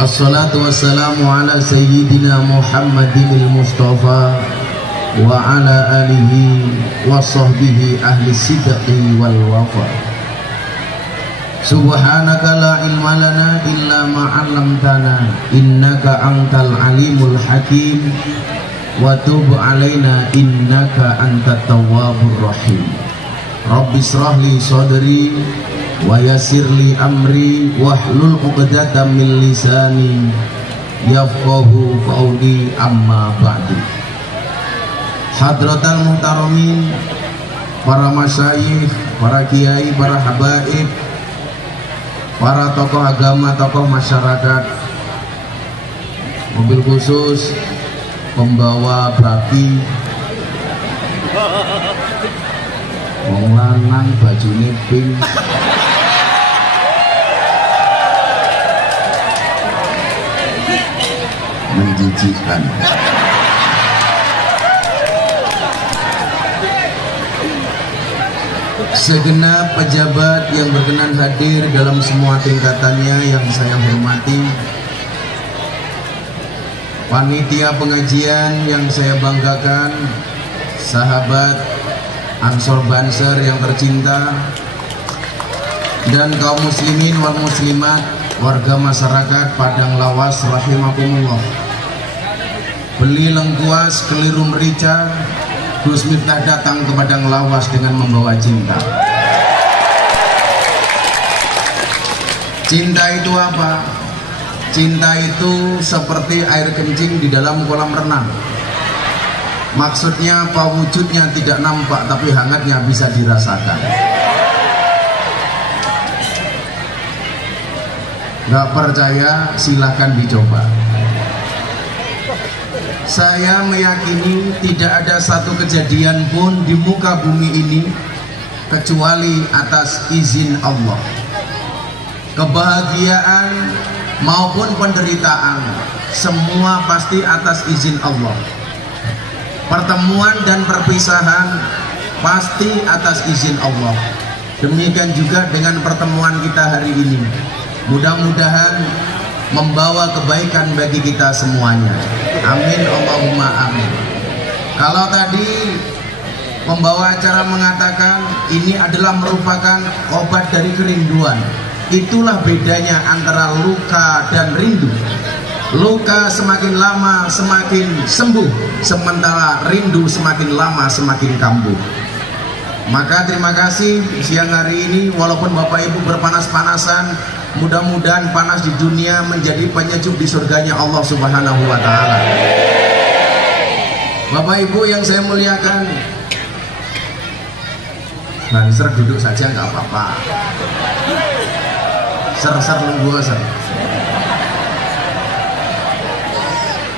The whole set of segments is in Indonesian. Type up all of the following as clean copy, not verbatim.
Assalatu wassalamu ala sayyidina Muhammadin Mustafa wa ala alihi wa sahbihi ahli sidqi wal wafa. Subhanaka la ilma lana illa ma 'allamtana innaka antal alimul hakim wa tub alaina innaka antat tawwabur rahim. Rabbi shrah li sadri wa yassir li amri wahlul 'uqdatam min lisani yafqahu qawli amma ba'du. Hadratal muhtaramin, para masyayikh, para kiai, para habaib, para tokoh agama, tokoh masyarakat, mobil khusus pembawa baki, wong lanang bajune pink, menjijikan. Segenap pejabat yang berkenan hadir dalam semua tingkatannya yang saya hormati, panitia pengajian yang saya banggakan, sahabat Ansor Banser yang tercinta, dan kaum muslimin wal muslimat, warga masyarakat Padang Lawas rahimakumullah. Beli lengkuas keliru merica, Gus Miftah datang ke Padang Lawas dengan membawa cinta. Cinta itu apa? Cinta itu seperti air kencing di dalam kolam renang. Maksudnya apa? Wujudnya tidak nampak tapi hangatnya bisa dirasakan. Gak percaya silahkan dicoba. Saya meyakini tidak ada satu kejadian pun di muka bumi ini kecuali atas izin Allah. Kebahagiaan maupun penderitaan semua pasti atas izin Allah. Pertemuan dan perpisahan pasti atas izin Allah. Demikian juga dengan pertemuan kita hari ini. Mudah-mudahan membawa kebaikan bagi kita semuanya. Amin Allahumma amin. Kalau tadi pembawa acara mengatakan ini adalah merupakan obat dari kerinduan, itulah bedanya antara luka dan rindu. Luka semakin lama semakin sembuh, sementara rindu semakin lama semakin kambuh. Maka terima kasih siang hari ini, walaupun Bapak Ibu berpanas-panasan, mudah-mudahan panas di dunia menjadi penyejuk di surganya Allah Subhanahu wa Ta'ala. Bapak Ibu yang saya muliakan, Banser duduk saja nggak apa-apa. Ser-ser nunggu ser.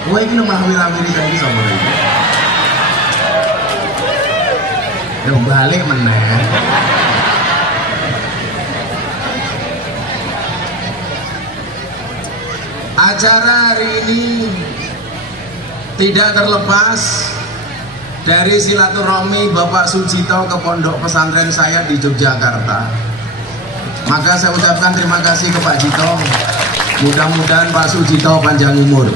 Wah ini nomor hamil-hamil kan bisa mulai. Ya balik meneh. Acara hari ini tidak terlepas dari silaturahmi Bapak Sujito ke pondok pesantren saya di Yogyakarta. Maka saya ucapkan terima kasih ke Pak Jito. Mudah-mudahan Pak Sujito panjang umur.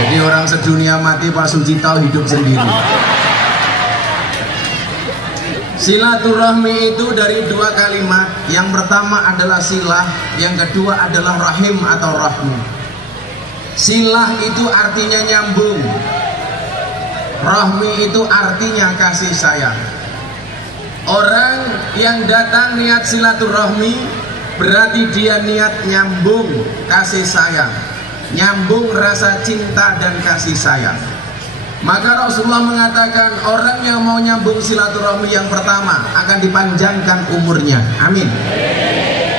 Jadi orang sedunia mati, Pak Sujito hidup sendiri. Silaturahmi itu dari dua kalimat. Yang pertama adalah silah, yang kedua adalah rahim atau rahmi. Silah itu artinya nyambung, rahmi itu artinya kasih sayang. Orang yang datang niat silaturahmi berarti dia niat nyambung kasih sayang, nyambung rasa cinta dan kasih sayang. Maka Rasulullah mengatakan orang yang mau nyambung silaturahmi yang pertama akan dipanjangkan umurnya. Amin.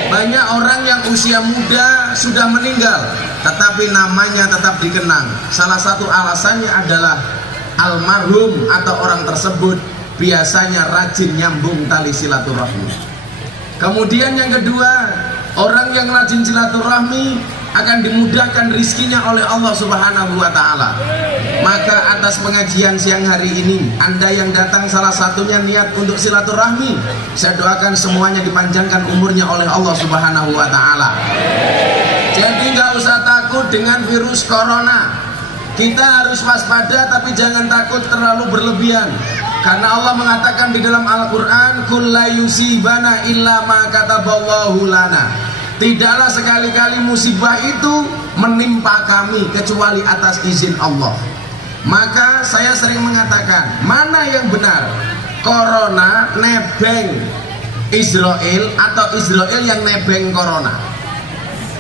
Banyak orang yang usia muda sudah meninggal tetapi namanya tetap dikenang. Salah satu alasannya adalah almarhum atau orang tersebut biasanya rajin nyambung tali silaturahmi. Kemudian yang kedua, orang yang rajin silaturahmi akan dimudahkan rizkinya oleh Allah Subhanahu wa Ta'ala. Maka atas pengajian siang hari ini, Anda yang datang salah satunya niat untuk silaturahmi, saya doakan semuanya dipanjangkan umurnya oleh Allah Subhanahu wa Ta'ala. Jadi nggak dengan virus corona. Kita harus waspada tapi jangan takut terlalu berlebihan. Karena Allah mengatakan di dalam Al-Quran, "Qul la yusibana illa ma kataballahu lana." Tidaklah sekali-kali musibah itu menimpa kami kecuali atas izin Allah. Maka saya sering mengatakan, mana yang benar? Corona nebeng Israel atau Israel yang nebeng corona?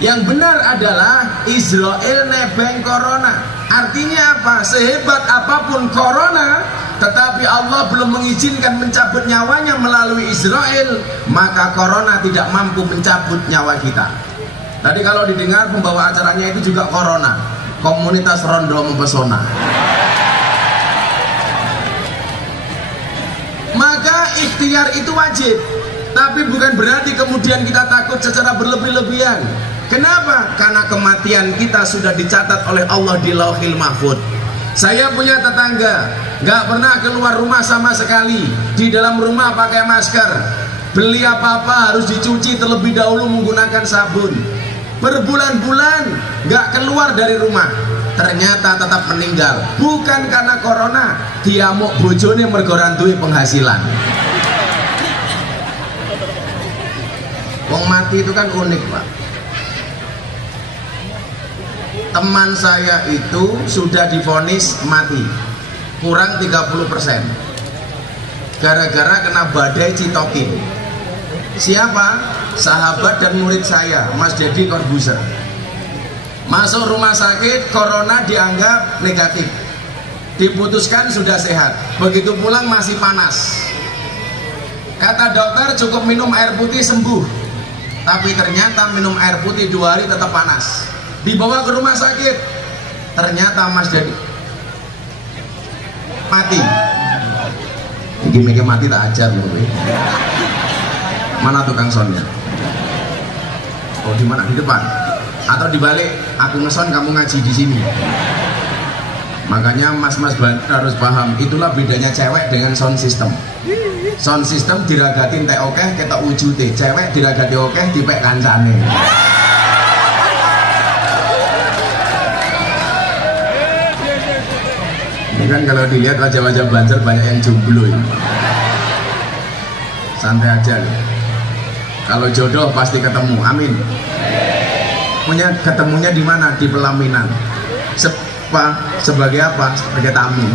Yang benar adalah Israel nebeng corona. Artinya apa? Sehebat apapun corona, tetapi Allah belum mengizinkan mencabut nyawanya melalui Israel, maka corona tidak mampu mencabut nyawa kita. Tadi kalau didengar pembawa acaranya itu juga corona, komunitas Rondo Mempesona. Maka ikhtiar itu wajib, tapi bukan berarti kemudian kita takut secara berlebih-lebihan. Kenapa? Karena kematian kita sudah dicatat oleh Allah di Lauhil Mahfuz. Saya punya tetangga, gak pernah keluar rumah sama sekali. Di dalam rumah pakai masker. Beli apa-apa harus dicuci terlebih dahulu menggunakan sabun. Berbulan-bulan gak keluar dari rumah. Ternyata tetap meninggal. Bukan karena corona, dia mau bojone mergo randuwe penghasilan. Wong mati itu kan unik, Pak. Teman saya itu sudah divonis mati, kurang 30%, gara-gara kena badai Citokin. Siapa? Sahabat dan murid saya, Mas Deddy Corbuzier. Masuk rumah sakit, corona dianggap negatif, diputuskan sudah sehat. Begitu pulang masih panas. Kata dokter cukup minum air putih sembuh. Tapi ternyata minum air putih 2 hari tetap panas. Dibawa ke rumah sakit, ternyata Mas Deddy mati. Gini mati tak ajar loh. Mana tukang sonnya? Oh, di mana? Di depan atau dibalik? Aku ngeson, kamu ngaji di sini. Makanya mas-mas harus paham, itulah bedanya cewek dengan sound system. Sound system diragatin teh oke, kita wujute. Cewek diragati oke, dipek kancane. Ini kan kalau dilihat wajah-wajah Banjar banyak yang jomblo ini. Santai aja loh. Kalau jodoh pasti ketemu, amin. Punya ketemunya di mana? Di pelaminan. Sebagai apa? Sebagai tamu.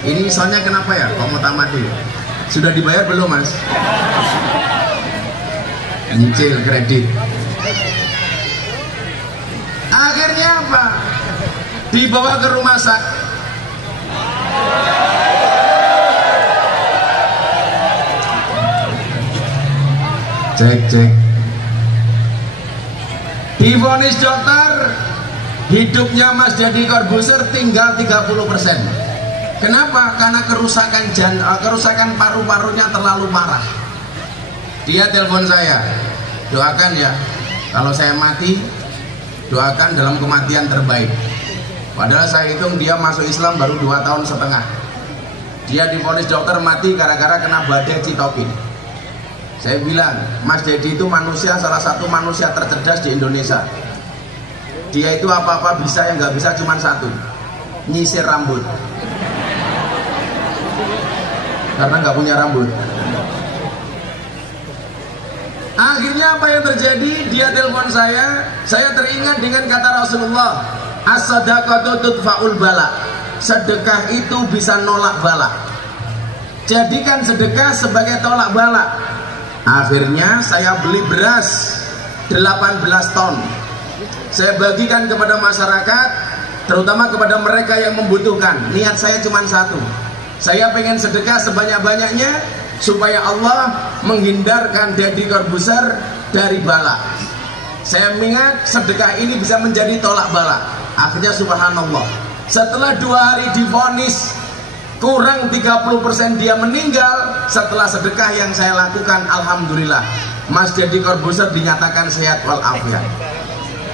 Ini soalnya kenapa ya? Kok mau tamat dulu? Sudah dibayar belum, Mas? Nyicil kredit. Akhirnya apa? Dibawa ke rumah sakit. Cek. Divonis dokter, hidupnya Mas Deddy Corbuzier tinggal 30%. Kenapa? Karena kerusakan paru-parunya terlalu parah. Dia telepon saya, doakan ya, kalau saya mati, doakan dalam kematian terbaik. Padahal saya hitung dia masuk Islam baru 2,5 tahun. Dia divonis dokter mati gara-gara kena badai Citokin. Saya bilang, Mas Deddy itu manusia, salah satu manusia tercerdas di Indonesia. Dia itu apa-apa bisa, yang nggak bisa cuma satu, nyisir rambut. Karena nggak punya rambut. Akhirnya apa yang terjadi? Dia telepon saya teringat dengan kata Rasulullah, as-sadaqatu tudfa'ul bala. Sedekah itu bisa nolak bala. Jadikan sedekah sebagai tolak bala. Akhirnya saya beli beras 18 ton. Saya bagikan kepada masyarakat, terutama kepada mereka yang membutuhkan. Niat saya cuma satu, saya pengen sedekah sebanyak-banyaknya supaya Allah menghindarkan Deddy Corbuzier dari bala. Saya mengingat sedekah ini bisa menjadi tolak bala. Akhirnya subhanallah, setelah 2 hari divonis kurang 30% dia meninggal. Setelah sedekah yang saya lakukan, alhamdulillah Mas Deddy Corbuzier dinyatakan sehat walafiat.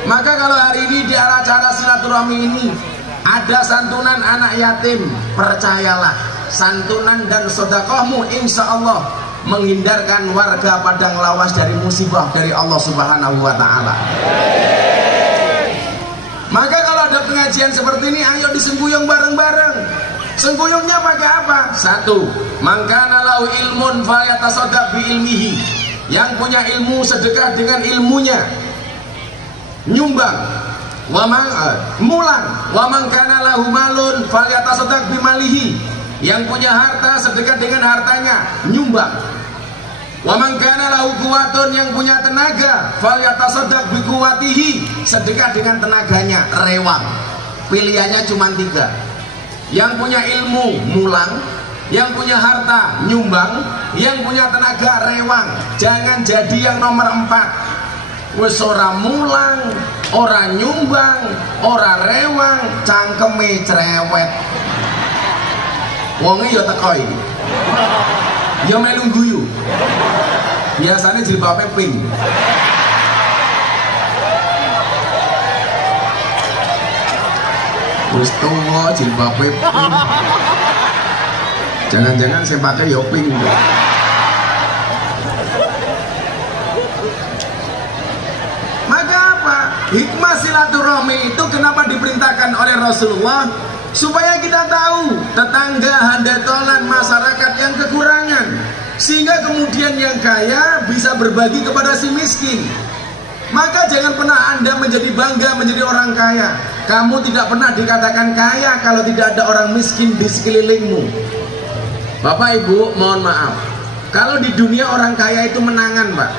Maka kalau hari ini di acara silaturahmi ini ada santunan anak yatim, percayalah, santunan dan sedekahmu insya Allah menghindarkan warga Padang Lawas dari musibah dari Allah Subhanahu wa Ta'ala. pengajian seperti ini, ayo disengguyung bareng-bareng. Sengguyungnya pakai apa? Satu, mangkana lau ilmun falyatasaddaq bi ilmihi. Yang punya ilmu sedekah dengan ilmunya, nyumbang. Mulang. Wa mangkana lahu malun falyatasaddaq bi malihi. Yang punya harta sedekah dengan hartanya, nyumbang. Wa mangkana lahu quwwatun, yang punya tenaga, falyatasaddaq bi quwwatihi. Sedekah dengan tenaganya, rewang. Pilihannya cuma 3. Yang punya ilmu, mulang. Yang punya harta, nyumbang. Yang punya tenaga, rewang. Jangan jadi yang nomor 4. Wes ora mulang, ora nyumbang, ora rewang, cangkeme cerewet. Wonge ya teko iki. Ya melu guyu. Biasanya jilbabe pink. Wis tuwa jilbabe pink. Jangan-jangan saya pakai ya pink. Maka apa? Hikmah silaturahmi itu kenapa diperintahkan oleh Rasulullah? Supaya kita tahu tetangga, handetolan, masyarakat yang kekurangan, sehingga kemudian yang kaya bisa berbagi kepada si miskin. Maka jangan pernah Anda menjadi bangga menjadi orang kaya. Kamu tidak pernah dikatakan kaya kalau tidak ada orang miskin di sekelilingmu. Bapak Ibu, mohon maaf, kalau di dunia orang kaya itu menangan, Pak.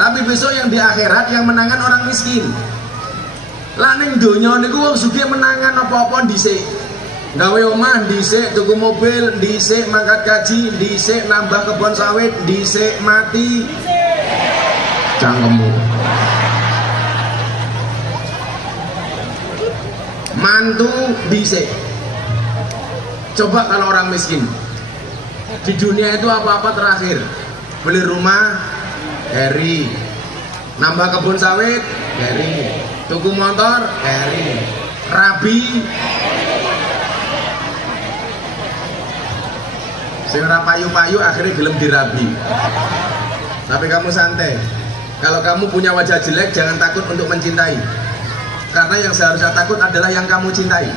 Tapi besok yang di akhirat yang menangan orang miskin. Lah ning donya niku wong sugih menangan apa-apa dhisik. Gawe omah dhisik, tuku mobil dhisik, mangkat gaji dhisik, nambah kebon sawit dhisik, mati cangkemmu. Mantu dhisik. Coba kalau orang miskin. Di dunia itu apa-apa terakhir. Beli rumah Heri, nambah kebun sawit Heri, tuku motor Heri, rabi sing ora payu-payu akhirnya gelem dirabi. Tapi kamu santai. Kalau kamu punya wajah jelek jangan takut untuk mencintai. Karena yang seharusnya takut adalah yang kamu cintai.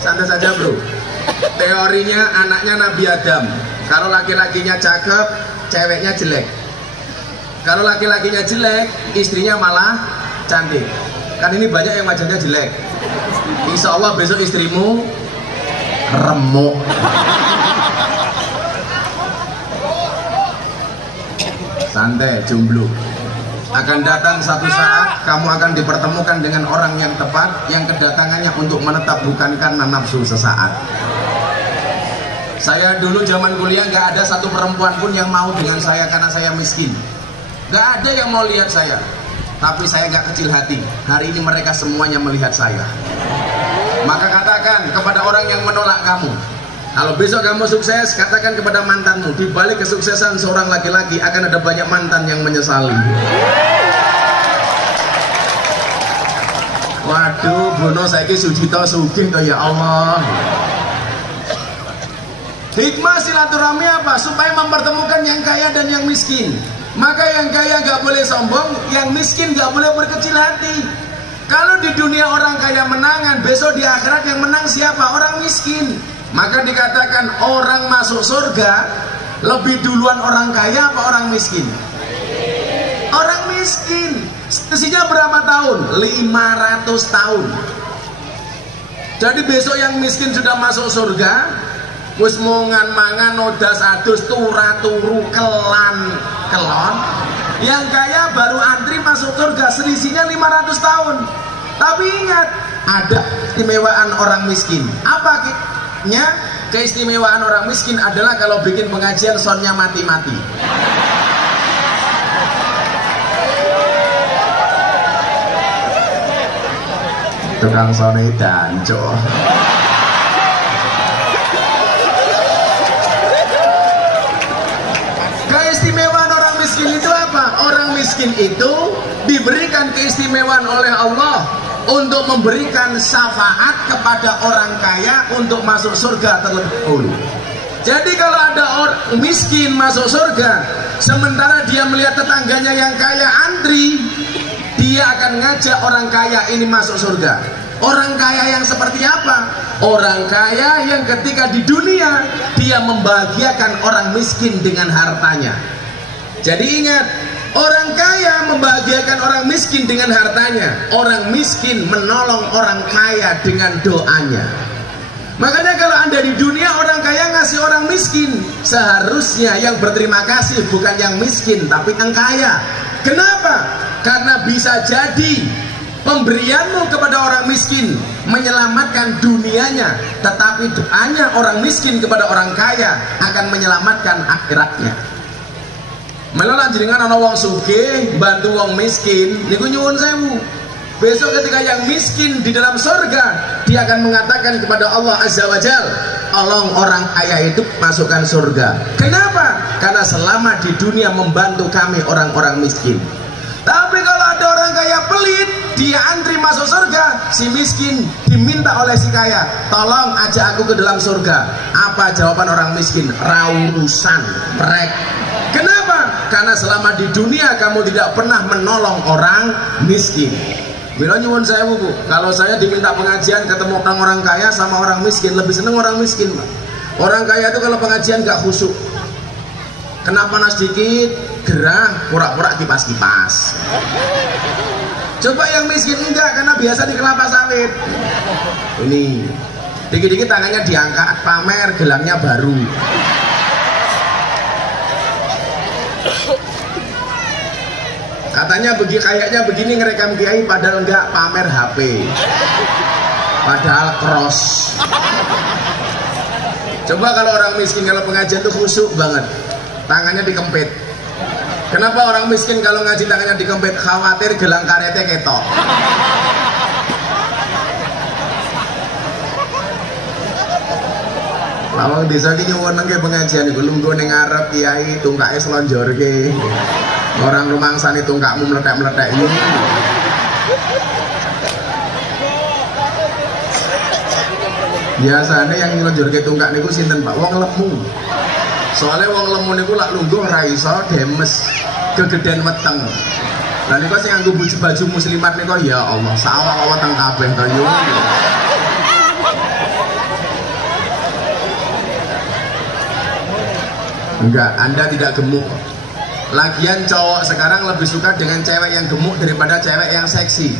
Santai saja, bro. Teorinya anaknya Nabi Adam. Kalau laki-lakinya cakep, ceweknya jelek. Kalau laki-lakinya jelek, istrinya malah cantik. Kan ini banyak yang wajahnya jelek. Insya Allah besok istrimu remuk. Santai, jomblo. Akan datang satu saat kamu akan dipertemukan dengan orang yang tepat, yang kedatangannya untuk menetap bukan karena nafsu sesaat. Saya dulu zaman kuliah nggak ada satu perempuan pun yang mau dengan saya karena saya miskin. Nggak ada yang mau lihat saya. Tapi saya nggak kecil hati. Hari ini mereka semuanya melihat saya. Maka katakan kepada orang yang menolak kamu, kalau besok kamu sukses, katakan kepada mantanmu, di balik kesuksesan seorang laki-laki akan ada banyak mantan yang menyesali. Waduh, Bruno saiki Sujito sugih toh ya Allah. Hikmah silaturahmi apa? Supaya mempertemukan yang kaya dan yang miskin. Maka yang kaya gak boleh sombong, yang miskin gak boleh berkecil hati. Kalau di dunia orang kaya menangan, besok di akhirat yang menang siapa? Orang miskin. Maka dikatakan orang masuk surga lebih duluan orang kaya apa orang miskin? Orang miskin. Selisihnya berapa tahun? 500 tahun. Jadi besok yang miskin sudah masuk surga, wis mangan nodas adus turu kelan kelon. Yang kaya baru antri masuk surga, selisihnya 500 tahun. Tapi ingat, ada keistimewaan orang miskin. Apa keistimewaan orang miskin adalah kalau bikin pengajian soundnya mati-mati. Tukang sone danco. Keistimewaan orang miskin itu apa? Orang miskin itu diberikan keistimewaan oleh Allah untuk memberikan syafaat kepada orang kaya untuk masuk surga terlebih dahulu. Jadi kalau ada orang miskin masuk surga, sementara dia melihat tetangganya yang kaya antri, dia akan ngajak orang kaya ini masuk surga. Orang kaya yang seperti apa? Orang kaya yang ketika di dunia dia membahagiakan orang miskin dengan hartanya. Jadi ingat, orang kaya membahagiakan orang miskin dengan hartanya. Orang miskin menolong orang kaya dengan doanya. Makanya kalau Anda di dunia orang kaya ngasih orang miskin, seharusnya yang berterima kasih bukan yang miskin tapi yang kaya. Kenapa? Karena bisa jadi pemberianmu kepada orang miskin menyelamatkan dunianya, tetapi doanya orang miskin kepada orang kaya akan menyelamatkan akhiratnya. Melola jenengan ana wong sugih bantu wong miskin niku nyuwun sewu. Besok ketika yang miskin di dalam surga, dia akan mengatakan kepada Allah Azza wa Jal, tolong orang kaya itu masukkan surga. Kenapa? Karena selama di dunia membantu kami orang-orang miskin. Tapi kalau ada orang kaya pelit, dia antri masuk surga, si miskin diminta oleh si kaya, tolong ajak aku ke dalam surga. Apa jawaban orang miskin? Raurusan, prek. Kenapa? Karena selama di dunia kamu tidak pernah menolong orang miskin. Bila nyuwun saya Bu, kalau saya diminta pengajian ketemu orang kaya sama orang miskin, lebih seneng orang miskin Pak. Orang kaya itu kalau pengajian gak khusyuk, kena panas dikit gerah, pura-pura kipas-kipas. Coba yang miskin enggak, karena biasa di kelapa sawit. Ini dikit-dikit tangannya diangkat, pamer gelangnya baru. Katanya kayaknya begini ngerekam kiai, padahal enggak, pamer HP, padahal cross. Coba kalau orang miskin kalau pengajian tuh khusyuk banget, tangannya dikempit. Kenapa orang miskin kalau ngaji tangannya dikempit? Khawatir gelang karetnya ketok. Lawang desa ki nyuwun nang pengajian iku lungguh ning ngarep kiai tungkake slonjorke. Orang rumangsane tungkakmu meletek-meletek iki. Biasanya yang ngelonjorke tungkak niku sinten Pak? Wong lemu. Soalnya wong lemu niku lak lungguh ra iso demes, kegeden weteng. Lah niku sing nganggo baju muslimat niku ya Allah, sawah-sawah teng kabeh to yo. Enggak, Anda tidak gemuk. Lagian cowok sekarang lebih suka dengan cewek yang gemuk daripada cewek yang seksi.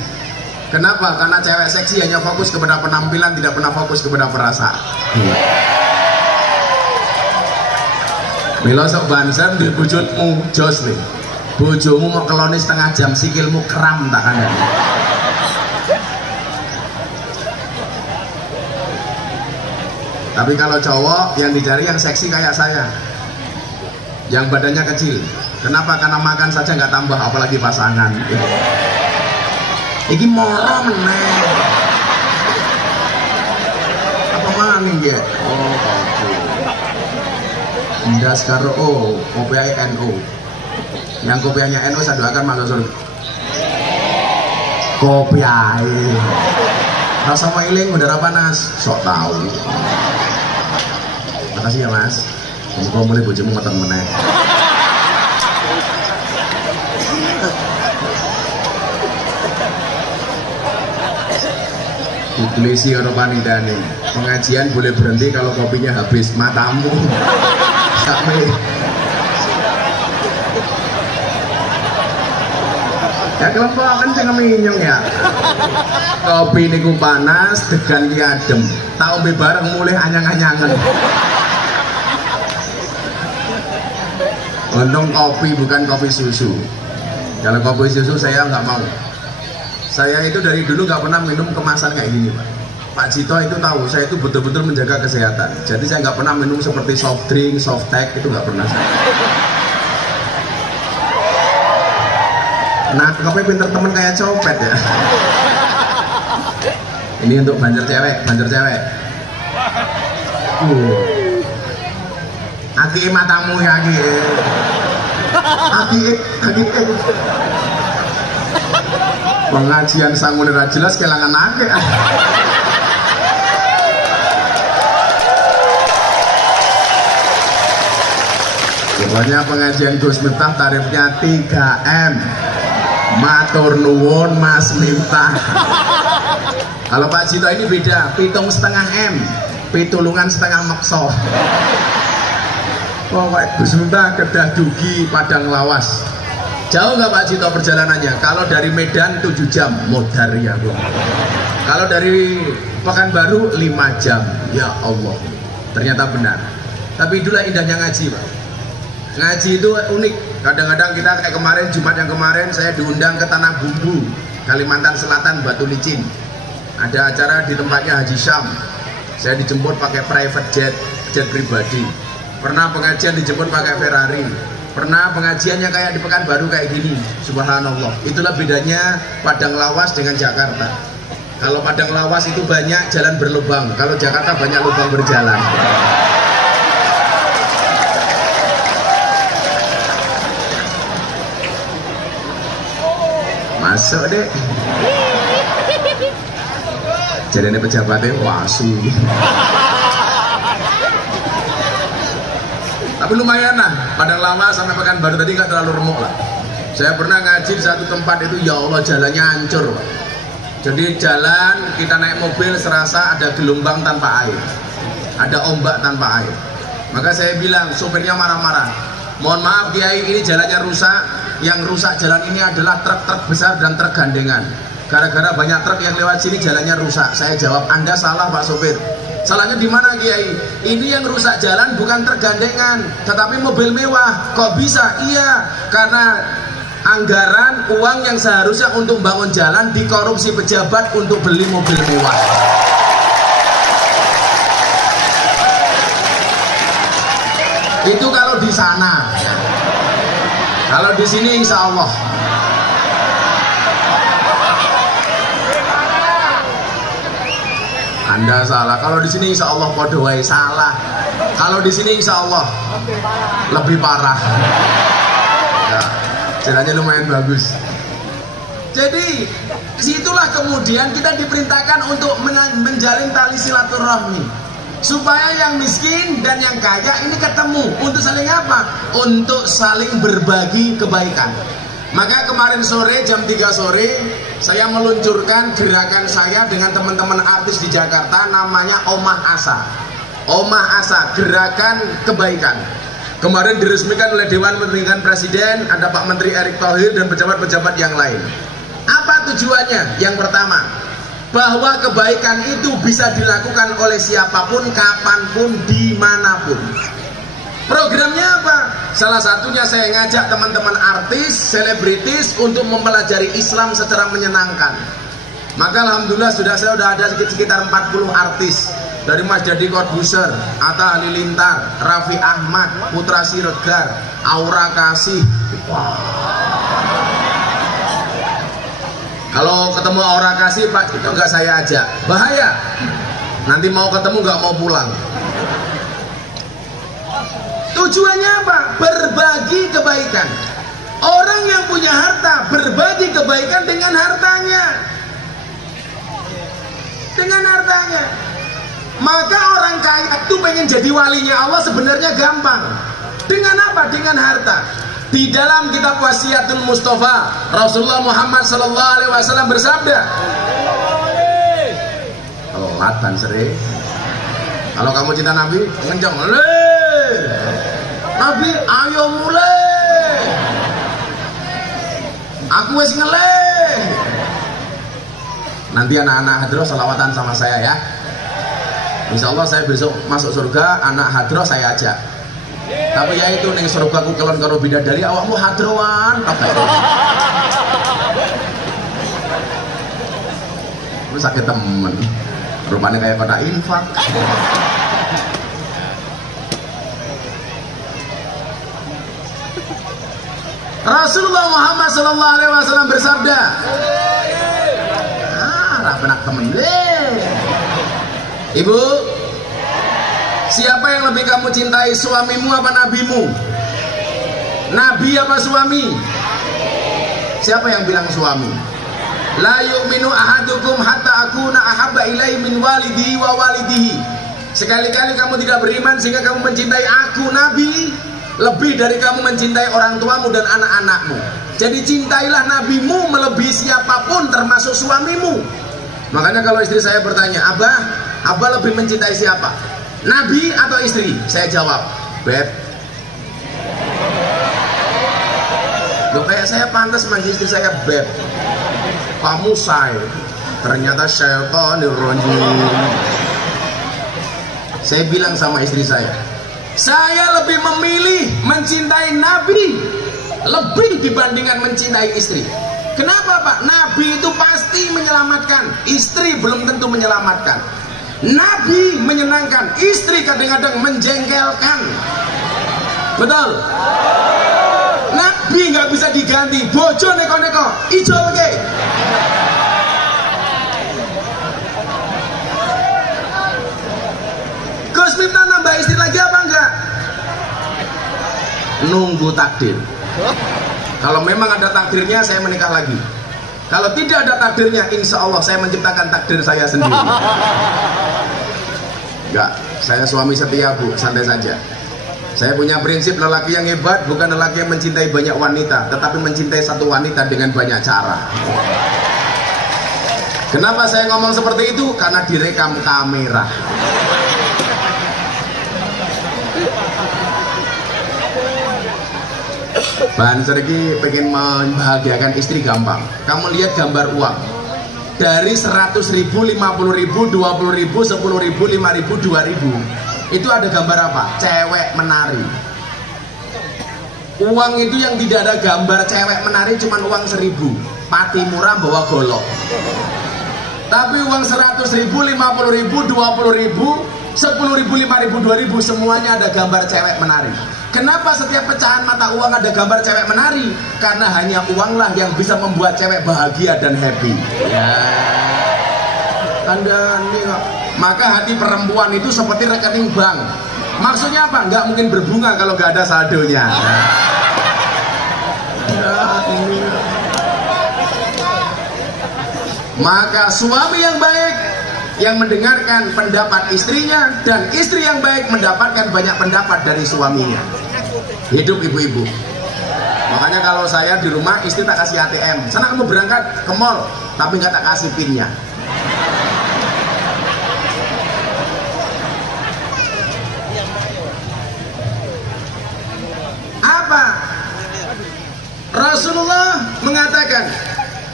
Kenapa? Karena cewek seksi hanya fokus kepada penampilan, tidak pernah fokus kepada perasaan. Mila sok bansen di bujutmu jos nih. Bojomu mau keloni setengah jam, sikilmu kram tak kan? Tapi kalau cowok yang dicari yang seksi kayak saya, yang badannya kecil. Kenapa? Karena makan saja nggak tambah, apalagi pasangan. Iki moro meneh. Apa maning ya? Oh, kopi. Ndas karo kopi NU. Yang kopiannya NU saya doakan masuk surga. Kopi air. Rasa mailing udara panas, sok tahu. Makasih ya Mas. Muga mulai bojomu ngoten meneh. Iblisi ono panitane. Pengajian boleh berhenti kalau kopinya habis, matamu. Sampai. Ya kelompok kenceng minyong ya. Kopi niku panas, degan ki adem. Tak ombe bareng mulai anyang-anyangan. Untung kopi bukan kopi susu. Kalau kopi susu saya nggak mau. Saya itu dari dulu nggak pernah minum kemasan kayak gini Pak. Pak Cito itu tahu saya itu betul-betul menjaga kesehatan. Jadi saya nggak pernah minum seperti soft drink, soft tech, itu nggak pernah saya. Nah, kopi pinter temen kayak copet ya. Ini untuk banjar cewek, banjar cewek. Aki matamu ya aki. Aki. Pengajian sangune ra jelas kelangan akeh. Pokoknya pengajian Gus Miftah tarifnya 3M. Matur nuwun Mas Miftah. Kalau Pak Cito ini beda, 7,5 M, pitulungan setengah makso. Pokoknya Gus Miftah Kedah Dugi Padang Lawas. Jauh nggak Pak Cito perjalanannya? Kalau dari Medan 7 jam, modar ya Bu. Kalau dari Pekanbaru 5 jam. Ya Allah, ternyata benar. Tapi itulah indahnya ngaji Pak. Ngaji itu unik. Kadang-kadang kita kayak kemarin, Jumat yang kemarin saya diundang ke Tanah Bumbu, Kalimantan Selatan, Batu Licin. Ada acara di tempatnya Haji Syam. Saya dijemput pakai private jet pribadi. Pernah pengajian dijemput pakai Ferrari. Pernah pengajiannya kayak di Pekanbaru kayak gini. Subhanallah. Itulah bedanya Padang Lawas dengan Jakarta. Kalau Padang Lawas itu banyak jalan berlubang, kalau Jakarta banyak lubang berjalan. Masuk deh. Jadi ini pejabatnya wasu. Tapi lumayan lah, Padang Lawas sampai Pekanbaru tadi nggak terlalu remuk lah. Saya pernah ngaji di satu tempat itu, ya Allah jalannya hancur Pak. Jadi jalan kita naik mobil serasa ada gelombang tanpa air, ada ombak tanpa air. Maka saya bilang, sopirnya marah-marah, mohon maaf Kiai, ini jalannya rusak. Yang rusak jalan ini adalah truk-truk besar dan truk gandengan. Gara-gara banyak truk yang lewat sini jalannya rusak. Saya jawab, Anda salah Pak sopir. Salahnya di mana Kiai? Ini yang rusak jalan bukan truk gandengan, tetapi mobil mewah. Kok bisa? Iya, karena anggaran uang yang seharusnya untuk bangun jalan dikorupsi pejabat untuk beli mobil mewah. Itu kalau di sana. Kalau di sini insya Allah. Anda salah. Kalau di sini insya Allah podowai salah. Kalau di sini insya Allah lebih parah. Ya, jalannya lumayan bagus. Jadi disitulah kemudian kita diperintahkan untuk menjalin tali silaturahmi, supaya yang miskin dan yang kaya ini ketemu. Untuk saling apa? Untuk saling berbagi kebaikan. Maka kemarin sore jam 3 sore saya meluncurkan gerakan saya dengan teman-teman artis di Jakarta, namanya Omah Asa. Omah Asa, gerakan kebaikan. Kemarin diresmikan oleh Dewan Pemilihan Presiden, ada Pak Menteri Erick Thohir dan pejabat-pejabat yang lain. Apa tujuannya? Yang pertama, bahwa kebaikan itu bisa dilakukan oleh siapapun, kapanpun, dimanapun. Programnya apa? Salah satunya saya ngajak teman-teman artis, selebritis untuk mempelajari Islam secara menyenangkan. Maka alhamdulillah saya sudah ada sekitar 40 artis. Dari Mas Jadi Corbuzier, Atta Halilintar, Raffi Ahmad, Putra Siregar, Aura Kasih. Wow. Kalau ketemu Aura Kasih Pak, itu enggak saya ajak. Bahaya. Nanti mau ketemu enggak mau pulang. Tujuannya apa? Berbagi kebaikan. Orang yang punya harta berbagi kebaikan dengan hartanya. Dengan hartanya. Maka orang kaya itu pengen jadi walinya Allah sebenarnya gampang. Dengan apa? Dengan harta. Di dalam kitab Wasiatul Mustafa, Rasulullah Muhammad SAW bersabda, kelatan sering. Kalau kamu cinta Nabi, kencang. Nabi, ayo mulai. Aku wis ngeleh. Nanti anak-anak hadroh salawatan sama saya ya. Insya Allah saya besok masuk surga, anak hadroh saya ajak. Tapi ya itu ning surga ku kelon karo bidadari, awakmu hadrowan. Lu sakit temen. Rupanya kayak pada infak. Rasulullah Muhammad SAW bersabda, rapenak temen deh. Ibu, siapa yang lebih kamu cintai, suamimu apa nabimu? Nabi apa suami? Siapa yang bilang suami? La yu'minu ahadukum hatta akuna ahabba ilaihi min walidihi wa walidihi. Sekali-kali kamu tidak beriman sehingga kamu mencintai aku Nabi, lebih dari kamu mencintai orang tuamu dan anak-anakmu. Jadi cintailah nabimu melebihi siapapun termasuk suamimu. Makanya kalau istri saya bertanya, Abah lebih mencintai siapa? Nabi atau istri? Saya jawab, Beb. Loh, kayak saya pantas manggil istri saya Beb. Kamu say. Ternyata syaitanir rajim. Saya bilang sama istri saya lebih memilih mencintai Nabi lebih dibandingkan mencintai istri. Kenapa Pak? Nabi itu pasti menyelamatkan, istri belum tentu menyelamatkan. Nabi menyenangkan, istri kadang-kadang menjengkelkan. Betul? Nabi nggak bisa diganti, bojo neko-neko, ijo lagi. Gus Miftah nambah istri lagi apa enggak? Nunggu takdir. Kalau memang ada takdirnya, saya menikah lagi. Kalau tidak ada takdirnya, insya Allah saya menciptakan takdir saya sendiri. Enggak, saya suami setia Bu, santai saja. Saya punya prinsip, lelaki yang hebat bukan lelaki yang mencintai banyak wanita, tetapi mencintai satu wanita dengan banyak cara. Kenapa saya ngomong seperti itu? Karena direkam kamera. Bahan sergi pengen membahagiakan istri gampang. Kamu lihat gambar uang dari 100.000, 50.000, 20.000, 10.000, 5.000, 2.000. Itu ada gambar apa? Cewek menari. Uang itu yang tidak ada gambar cewek menari cuma uang 1.000. Pati murah bawa golok. Tapi uang 100.000, 50.000, 20.000, 10.000, 5.000, 2.000 semuanya ada gambar cewek menari. Kenapa setiap pecahan mata uang ada gambar cewek menari? Karena hanya uanglah yang bisa membuat cewek bahagia dan happy. Ya. Tanda nih kok. Maka hati perempuan itu seperti rekening bank. Maksudnya apa? Nggak mungkin berbunga kalau nggak ada saldonya. Maka suami yang baik yang mendengarkan pendapat istrinya, dan istri yang baik mendapatkan banyak pendapat dari suaminya. Hidup ibu-ibu. Makanya kalau saya di rumah, istri tak kasih ATM. Sana kamu berangkat ke mall, tapi nggak tak kasih pinnya. Apa? Rasulullah mengatakan,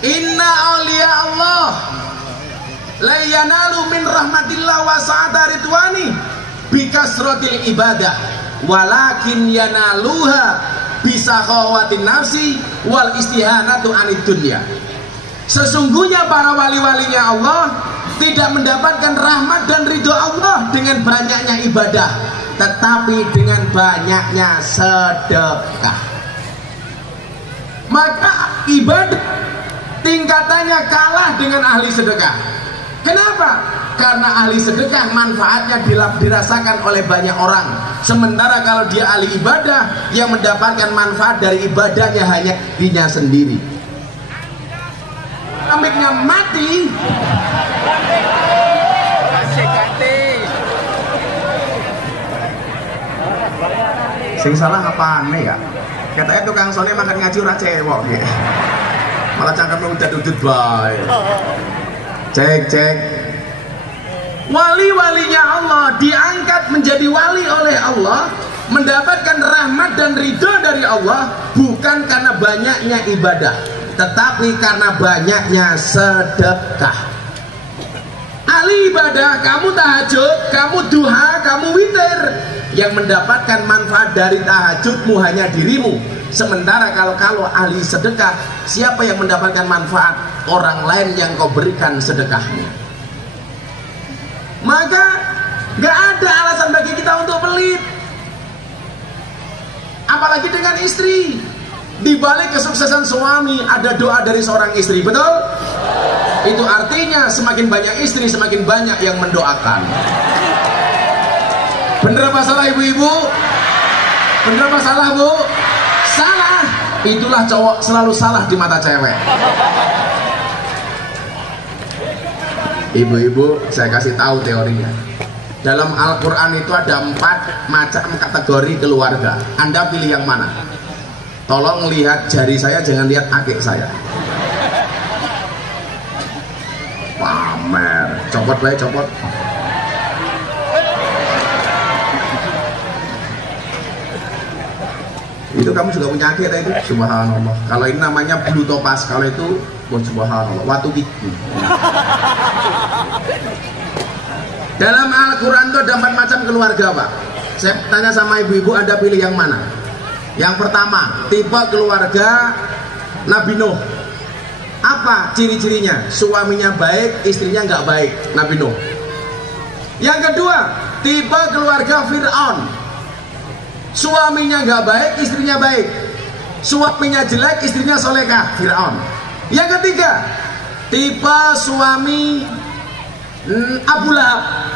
Inna awliya Allah la yanalu min rahmatillah wa sa'ata ridwani bikasratil ibadah walakin yanaluha bisakhawatin nafsi wal istihanatu anid dunya. Sesungguhnya para wali-walinya Allah tidak mendapatkan rahmat dan ridho Allah dengan banyaknya ibadah, tetapi dengan banyaknya sedekah. Maka ibadah tingkatannya kalah dengan ahli sedekah. Kenapa? Karena ahli sedekah manfaatnya dirasakan oleh banyak orang. Sementara kalau dia ahli ibadah, yang mendapatkan manfaat dari ibadahnya hanya dirinya sendiri. Amiknya mati. Sing salah apa aneh ya? Katanya tukang sone makan ngaji ora cewek gitu. Malah cangkemnya udah dudut bae. Cek. Wali-walinya Allah diangkat menjadi wali oleh Allah, mendapatkan rahmat dan ridho dari Allah, bukan karena banyaknya ibadah, tetapi karena banyaknya sedekah. Ahli ibadah, kamu tahajud, kamu duha, kamu witir, yang mendapatkan manfaat dari tahajudmu hanya dirimu. Sementara kalau ahli sedekah, siapa yang mendapatkan manfaat? Orang lain yang kau berikan sedekahnya. Maka gak ada alasan bagi kita untuk pelit. Apalagi dengan istri. Di balik kesuksesan suami ada doa dari seorang istri, betul? Itu artinya semakin banyak istri, semakin banyak yang mendoakan. Bener apa salah ibu-ibu? Bener apa salah bu? Salah. Itulah cowok selalu salah di mata cewek. Ibu-ibu, saya kasih tahu teorinya. Dalam Al-Quran itu ada 4 macam kategori keluarga. Anda pilih yang mana? Tolong lihat jari saya, jangan lihat akik saya. Pamer, copot baik, copot. Itu kamu juga punya akik itu? Subhanallah. Kalau ini namanya blue topaz, kalau itu subhanallah, watu kiku. Dalam Al-Quran itu ada 4 macam keluarga, Pak. Saya tanya sama ibu-ibu, Anda pilih yang mana? Yang pertama, tipe keluarga Nabi Nuh. Apa ciri-cirinya? Suaminya baik, istrinya nggak baik, Nabi Nuh. Yang kedua, tipe keluarga Fir'aun. Suaminya nggak baik, istrinya baik. Suaminya jelek, istrinya solehah, Fir'aun. Yang ketiga, tipe suami Abu Lahab.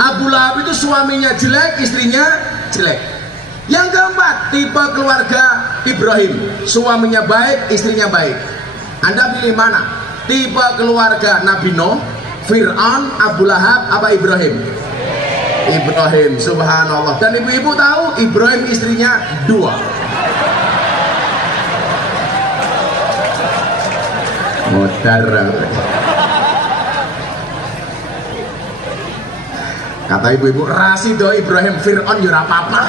Abu Lahab itu suaminya jelek, istrinya jelek. Yang keempat, tipe keluarga Ibrahim. Suaminya baik, istrinya baik. Anda pilih mana? Tipe keluarga Nabi Nuh, Fir'aun, Abu Lahab, apa Ibrahim? Ibrahim, subhanallah. Dan ibu-ibu tahu Ibrahim istrinya 2. Modar. Kata ibu-ibu, rasido Ibrahim Fir'aun yura apa-apa.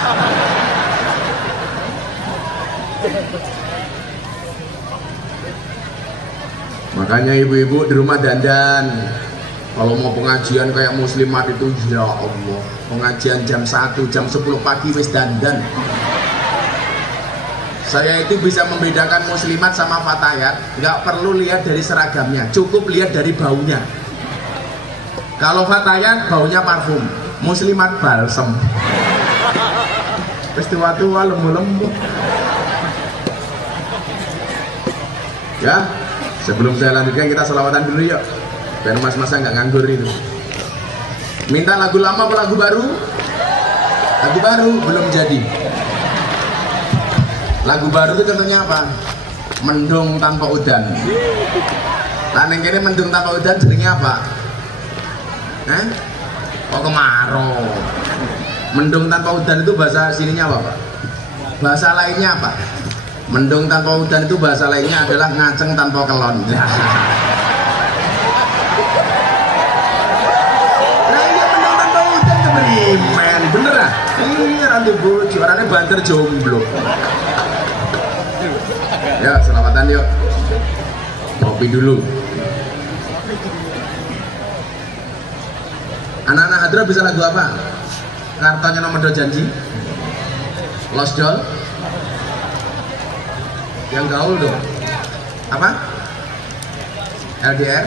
Makanya ibu-ibu di rumah dandan. Kalau mau pengajian kayak muslimat itu, ya Allah, pengajian jam 1, jam 10 pagi wis dandan. Saya itu bisa membedakan muslimat sama fatayat. Nggak perlu lihat dari seragamnya, cukup lihat dari baunya. Kalau fatayat baunya parfum, muslimat balsem. Peristiwa tua lembu-lembu. Ya, sebelum saya lanjutkan kita selawatan dulu yuk. Biar mas-masa nggak nganggur itu. Minta lagu lama atau lagu baru? Lagu baru belum jadi. Lagu baru itu contohnya apa? Mendung tanpa udan. Nah, yang ini mendung tanpa udan jadinya apa? Kok kemarau? Mendung tanpa udan itu bahasa sininya apa, Pak? Bahasa lainnya apa? Mendung tanpa udan itu bahasa lainnya adalah ngaceng tanpa kelon. Nah iya, mendung tanpa udan itu berimen, bener lah. Iya, rantai bojo, orangnya banter jomblo. Ya, selamatan yuk. Ngopi dulu. Anak-anak hadroh bisa lagu apa? Kartonya nomor 2 janji, Lost Doll, yang gaul dong. Apa? LDR.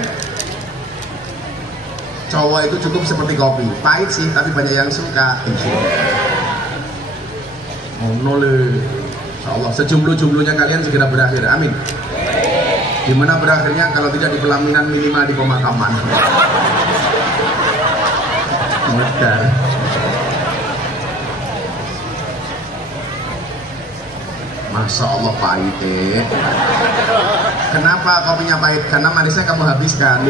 Cowok itu cukup seperti kopi, pahit sih tapi banyak yang suka. Oh nole, insyaallah sejumlah-jumlahnya kalian segera berakhir, amin. Gimana berakhirnya kalau tidak di pelaminan, minimal di pemakaman. Modar. Masya Allah pahit. Kenapa kopinya pahit? Karena manisnya kamu habiskan.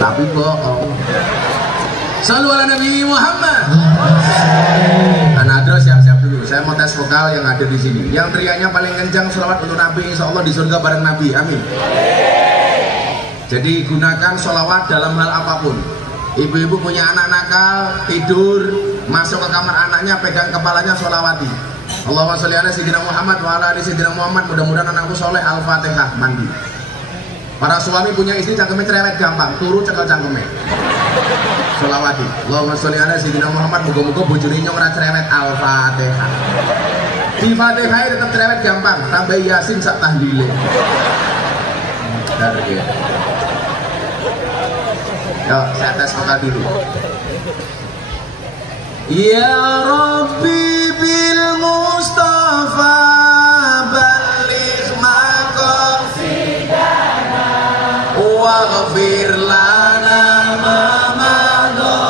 Tapi bohong. Shallu ala Nabi Muhammad. Anak Adro siap-siap dulu. Saya mau tes vokal yang ada di sini. Yang teriaknya paling kencang sholawat untuk Nabi, insya Allah di surga bareng Nabi. Amin. Jadi gunakan sholawat dalam hal apapun. Ibu-ibu punya anak nakal, tidur, masuk ke kamar anaknya, pegang kepalanya, sholawati. Allahumma sholli ala sayyidina Muhammad wa ala ali sayyidina Muhammad. Mudah-mudahan anakku soleh. Al-Fatihah, mandi. Para suami punya istri cangkeme cerewet gampang, turu cekel cangkeme. Sholawati. Allahumma sholli ala sayyidina Muhammad. Muga-muga bojone nyong ora cerewet. Al-Fatihah. Di Fatihah tetap cerewet gampang, tambah Yasin sak tahlile. Dar ya. Yo, saya tes vokal dulu. Ya Rabbi bil Mustafa baligh maqasidana waghfir lana ma madha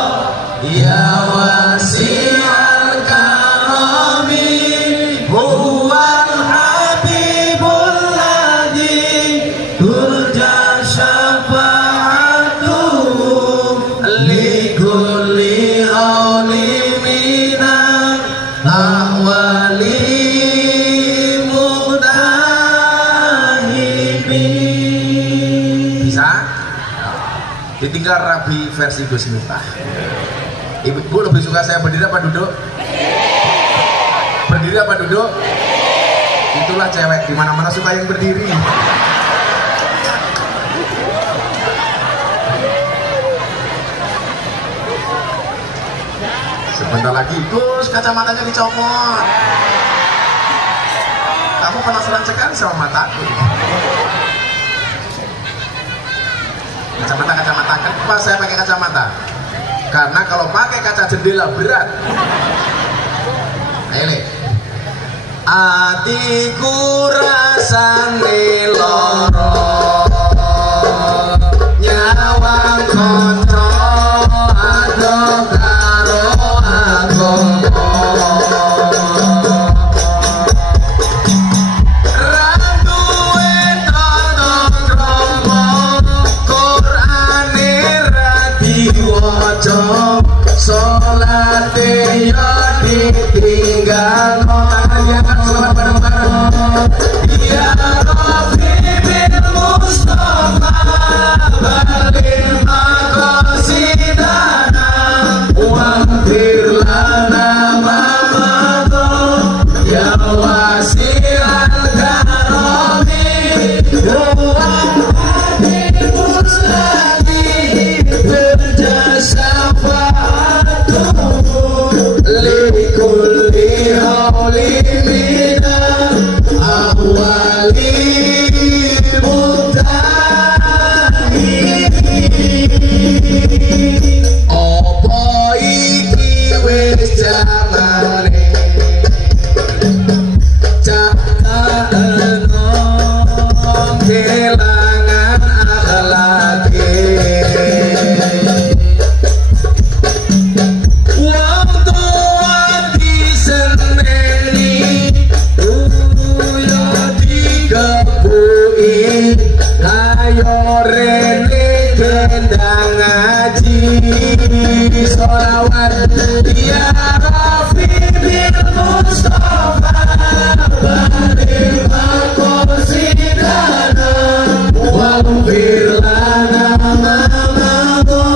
ya wasi'al karami huwal habibul ladzi turja syafa'atuhu likul Ditinggal Rabi versi Gus Miftah. Ibu lebih suka saya berdiri apa duduk? Berdiri apa duduk? Itulah cewek, dimana-mana suka yang berdiri. Sebentar lagi, Gus, kacamatanya dicopot. Kamu penasaran sekali sama mataku. Kacamata, kenapa saya pakai kacamata? Karena kalau pakai kaca jendela berat. Ayo nih. Atiku rasane loro, nyawa kanca ado karo agama. Salate ya ditinggal tangan selamat bareng-bareng ya Rabbi bin Mustafa baligh maqasidana waghfir lana ma madha ya wasi'al karami wa hadimul ladhi berjasa likulli hauli mina awali mutahi. Apa iki wis jamane cakano kelangan akhlake. Ayo rene kendang ngaji sholawat ya Rabbi bin Mustafa baligh maqasidana waghfir lana ma madha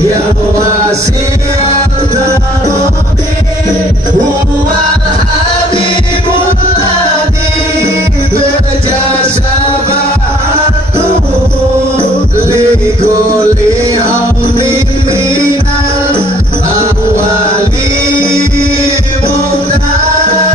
ya wasi'al karami huwal habibul ladhi berjasa likulli haulin minal awali mutahi.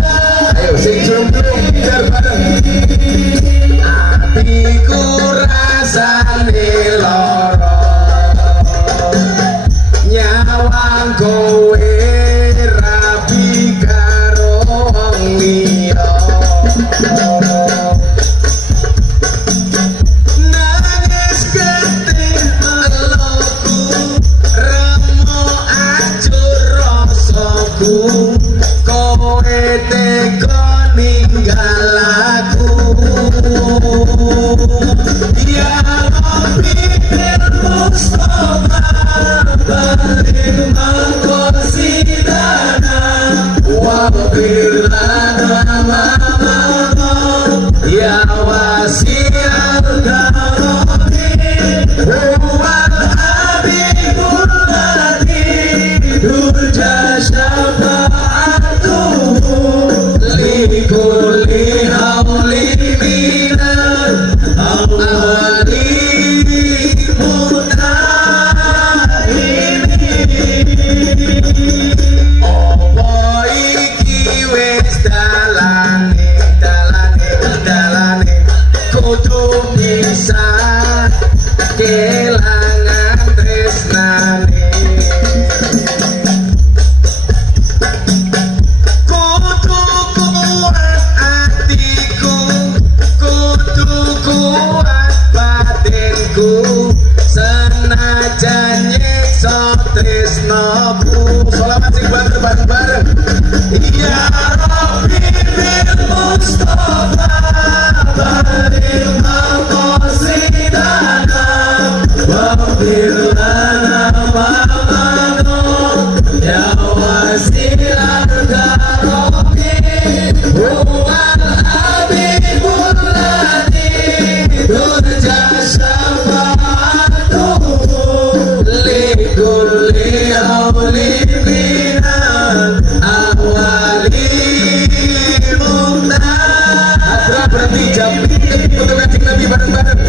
untuk Kanjeng Nabi bareng-bareng.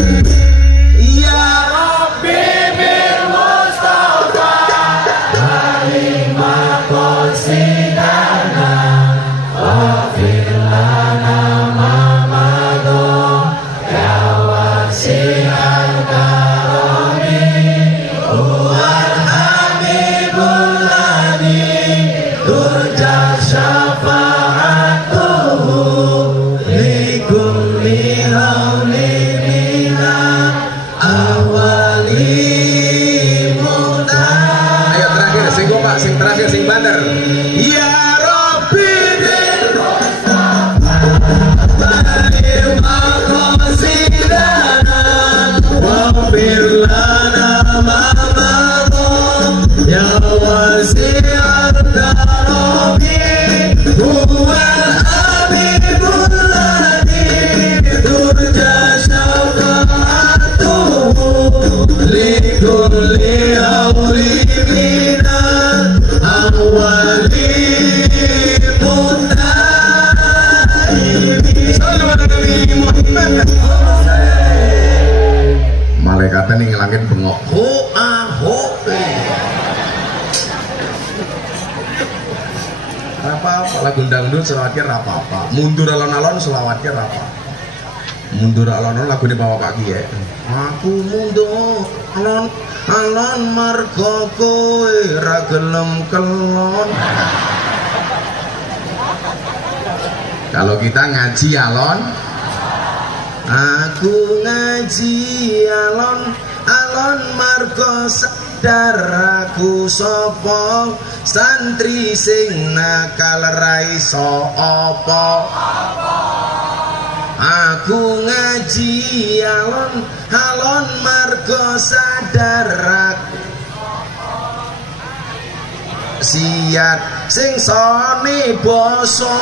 Ya Rabbi bil Mustafa halimah konsidana wafir lana mamado ya wasi'al karami huwal habibul ladhi turja syafa'atuhu likulli hauli minna awali muda. Ayo terakhir, sing kompak, sing terakhir, sing banter. Ya Rabbi bil maqasidana wafir lana mamado ya wasi'al karami huwal habibul ladhi turja syafa'atuhu likulli hauli minna awali mutaimi. Sallu ala Nabi Muhammad. Malaikatnya nih langit bengok. Ho ah ho. Apa lagu dangdut selawatnya apa-apa. Mundur alon-alon selawatnya apa. Mundur alon-alon lagu ini bawa kaki ya. Aku mundur alon-alon margo kowe ra gelem kelon. Kalau kita ngaji alon, aku ngaji alon margo sadar aku sapa santri sing nakal ra iso apa. Aku ngaji alon margo sadar aku siat sing sone basa.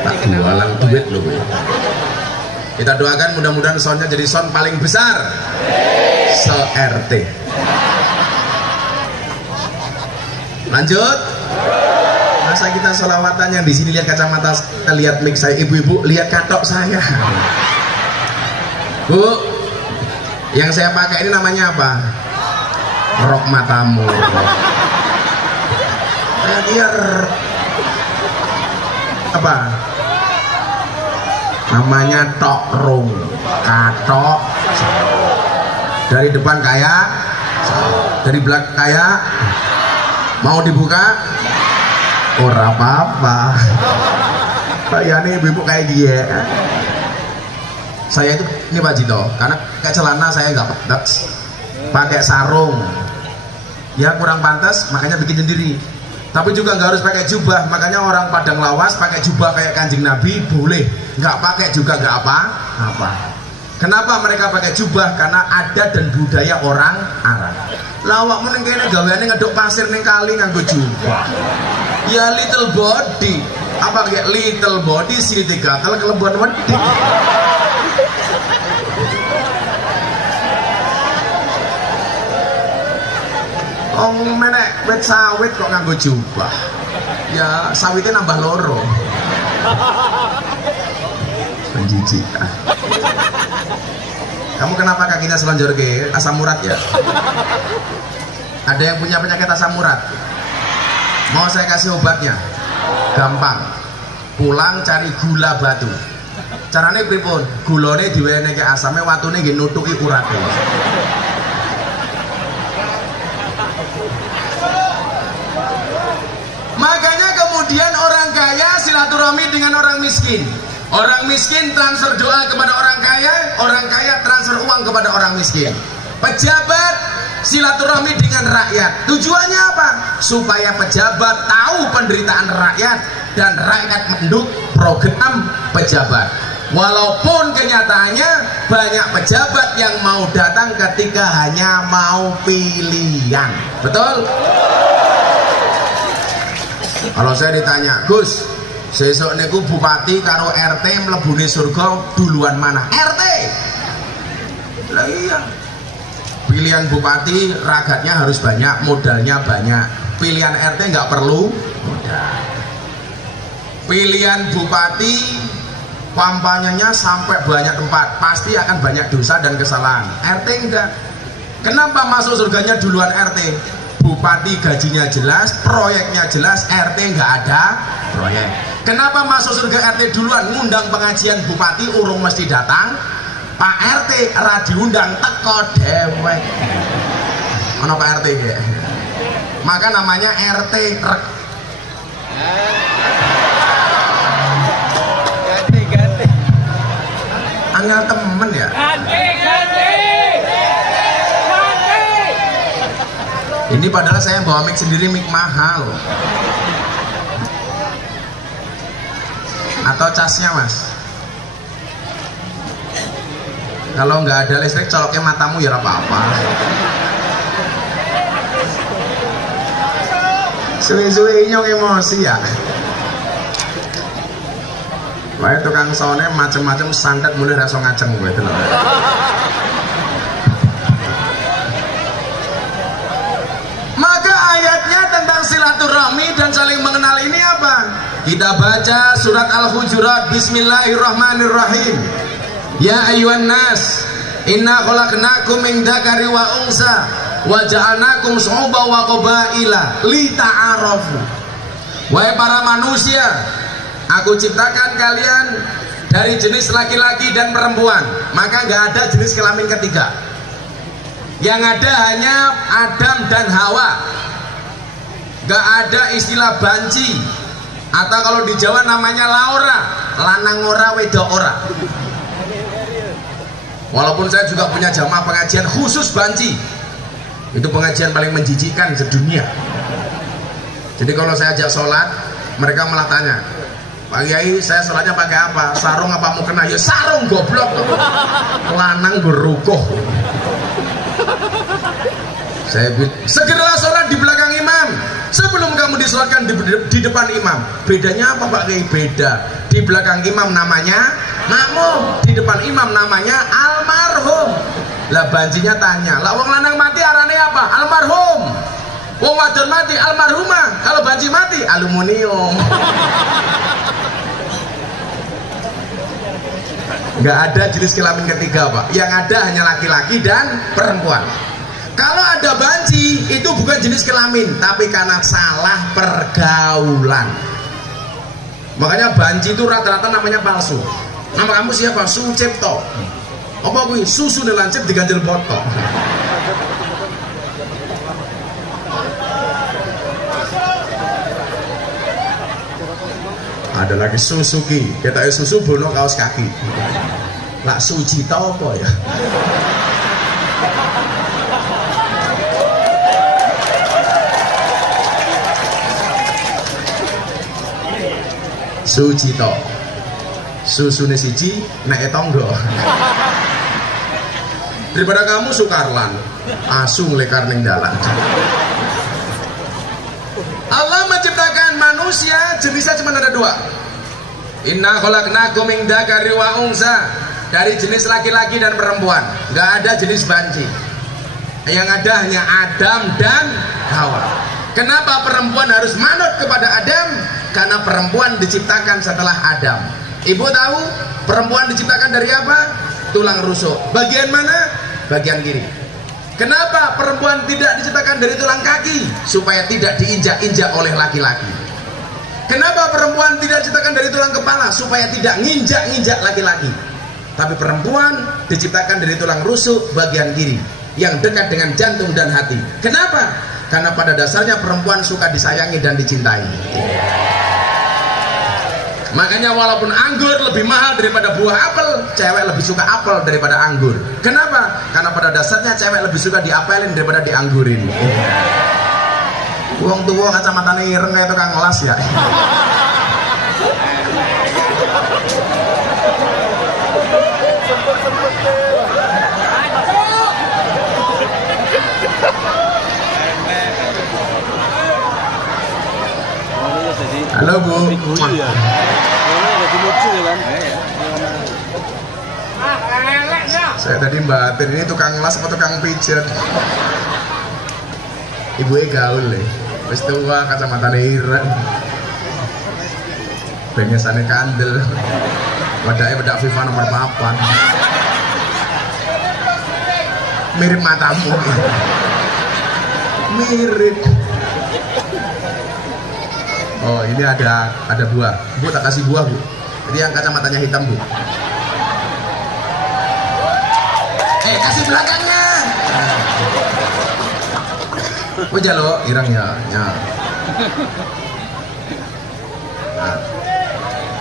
Tak jualan duit loh. Kita doakan mudah-mudahan soundnya jadi sound paling besar se-RT. Lanjut. Masa kita selawatan yang di sini lihat kacamata, kita lihat mic saya, ibu-ibu lihat katok saya. Bu, yang saya pakai ini namanya apa? Rok matamu. Biar apa? Namanya tok rung, katok. Dari depan kayak, dari belakang kayak. Mau dibuka? Ora apa-apa. Kayaknya ibu-ibu kayak dia. Saya itu ini Pak Jito, karena kayak celana saya nggak pakai sarung. Ya kurang pantas, makanya bikin sendiri. Tapi juga nggak harus pakai jubah, makanya orang Padang Lawas pakai jubah kayak Kanjeng Nabi boleh, nggak pakai juga nggak apa-apa. Kenapa mereka pakai jubah? Karena adat dan budaya orang Arab. Lawak meneng kene gaweane ngeduk pasir ning kali nganggo jubah. Ya little body, apa kayak little body sih digatel kelebuan wedi. Oh menek wit sawit kok nganggo jubah. Ya sawitnya nambah loro. Penjijikan. Kamu kenapa kakinya selonjor ke asam urat ya? Ada yang punya penyakit asam urat? Mau saya kasih obatnya? Gampang. Pulang cari gula batu. Caranya pripun? Gulane diwene ke asamnya, watune nggih nutuki urate. Makanya kemudian orang kaya silaturahmi dengan orang miskin. Orang miskin transfer doa kepada orang kaya transfer uang kepada orang miskin. Pejabat silaturahmi dengan rakyat. Tujuannya apa? Supaya pejabat tahu penderitaan rakyat dan rakyat mendukung program pejabat. Walaupun kenyataannya banyak pejabat yang mau datang ketika hanya mau pilihan. Betul? Kalau saya ditanya, Gus, sesuk niku bupati karo RT mlebune surga duluan mana? RT. Lah iya. Pilihan bupati ragatnya harus banyak, modalnya banyak. Pilihan RT nggak perlu modal. pilihan bupati kampanyenya sampai banyak tempat, pasti akan banyak dosa dan kesalahan. RT enggak. Kenapa masuk surganya duluan RT? Bupati gajinya jelas, proyeknya jelas, RT enggak ada proyek. Kenapa masuk surga RT duluan? Ngundang pengajian bupati urung mesti datang, Pak RT ra diundang teko dewek. Ono Pak RT ya. Maka namanya RT rek. Ganti. Angel temen ya. Ganti. Ini padahal saya bawa mic sendiri, mic mahal. Atau casnya mas? Kalau nggak ada listrik coloknya matamu ya apa-apa. Suwe-suwe nyong emosi ya. Wah tukang soundnya macem-macem santet mulai rasa ngaceng gitu loh. Maka ayatnya tentang silaturahmi dan saling mengenal ini apa? Kita baca surat Al-Hujurat. Bismillahirrahmanirrahim. Ya ayyuhan nas, inna khalaqnakum min dzakari wa unsa wa ja'alnakum syu'uban wa qabaila lita'arafu. Wahai para manusia, aku ciptakan kalian dari jenis laki-laki dan perempuan, maka nggak ada jenis kelamin ketiga. Yang ada hanya Adam dan Hawa. Nggak ada istilah banci, atau kalau di Jawa namanya laura, lanang ora wedok ora. Walaupun saya juga punya jamaah pengajian khusus banci, itu pengajian paling menjijikkan sedunia. Jadi kalau saya ajak sholat, mereka malah tanya, Pak Kiai, saya sholatnya pakai apa? Sarung apa mau kena? Ya sarung goblok. Lanang berukuh. Saya bilang, segeralah sholat di belakang imam sebelum kamu disolatkan di depan imam. Bedanya apa Pak Kiai? Beda. Di belakang imam namanya makmum, di depan imam namanya almarhum. Lah bancinya tanya, lah wong lanang mati arane apa? Almarhum. Wong wadon mati almarhumah. Kalau banci mati aluminium. Nggak ada jenis kelamin ketiga Pak. Yang ada hanya laki-laki dan perempuan. Kalau ada banci itu bukan jenis kelamin, tapi karena salah pergaulan. Makanya banci itu rata-rata namanya palsu. Nama kamu siapa? Sucipto. Apa kuwi? Susu nelancip diganjel botok. Ada lagi Suzuki, kita susu bono kaos kaki. Lah Sujita apa ya? Sujito, susune siji nek tonggo. Daripada kamu Sukarlan, asu nglekar ning dalan. Allah menciptakan manusia jenisnya cuma ada dua. Inna khalaqnakum min dzakari wa unsa, dari jenis laki-laki dan perempuan. Nggak ada jenis banci. Yang ada hanya Adam dan Hawa. Kenapa perempuan harus manut kepada Adam? Karena perempuan diciptakan setelah Adam. Ibu tahu perempuan diciptakan dari apa? Tulang rusuk. Bagian mana? Bagian kiri. Kenapa perempuan tidak diciptakan dari tulang kaki? Supaya tidak diinjak-injak oleh laki-laki. Kenapa perempuan tidak diciptakan dari tulang kepala? Supaya tidak nginjak-nginjak laki-laki. Tapi perempuan diciptakan dari tulang rusuk bagian kiri, yang dekat dengan jantung dan hati. Kenapa? Karena pada dasarnya perempuan suka disayangi dan dicintai. Makanya walaupun anggur lebih mahal daripada buah apel, cewek lebih suka apel daripada anggur. Kenapa? Karena pada dasarnya cewek lebih suka diapelin daripada dianggurin. Wong tua kacamatane ireng kayak tukang ngelas ya. Halo Bu. Saya tadi batin, ini tukang las atau tukang pijat? Ibu gaul deh, wis tua kacamata ireng. bengesane kandel. Wadake wedak FIFA nomor 4. Mirip matamu. Mirip. Oh, ini ada buah. Bu, tak kasih buah, Bu. Jadi yang kacamatanya hitam, Bu. Kasih belakangnya. Oh, jalo, irang ya. Nah.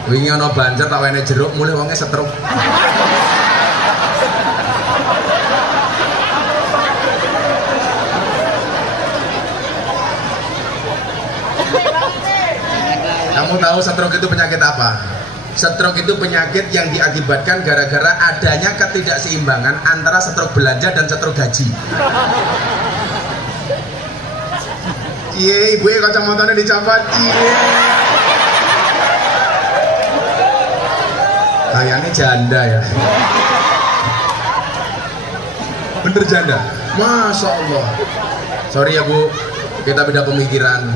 Wingi ana banjir tak wene jeruk, mulih wonge setruk. Kamu tahu stroke itu penyakit apa? Stroke itu penyakit yang diakibatkan gara-gara adanya ketidakseimbangan antara stroke belanja dan stroke gaji. Iya, ibu kacamatanya dicopot. Iya. Kayaknya janda ya. Bener janda. Masya Allah. Sorry ya Bu, kita beda pemikiran.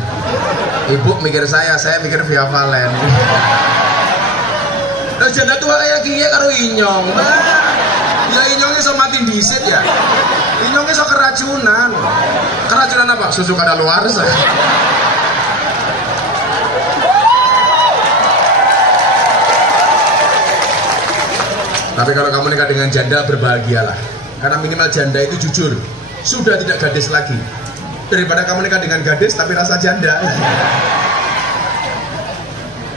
Ibu mikir saya mikir Via Valen. Nah, janda tua kayak gini karo inyong. Ya inyongnya so mati disit ya. Inyongnya so keracunan. Keracunan apa? Susu kadaluarsa. Tapi kalau kamu nikah dengan janda, berbahagialah. Karena minimal janda itu jujur, sudah tidak gadis lagi. Daripada kamu nikah dengan gadis tapi rasa janda.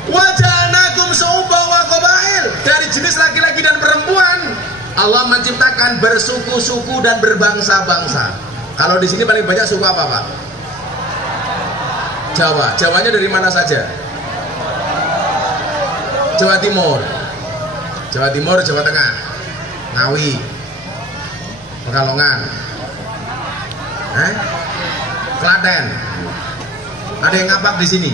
Wajanakum su'uba wa qabail. Dari jenis laki-laki dan perempuan, Allah menciptakan bersuku-suku dan berbangsa-bangsa. Kalau di sini paling banyak suku apa, Pak? Jawa. Jawanya dari mana saja? Jawa Timur, Jawa Timur, Jawa Tengah, Ngawi, Pekalongan, Klaten. Ada yang ngapak di sini?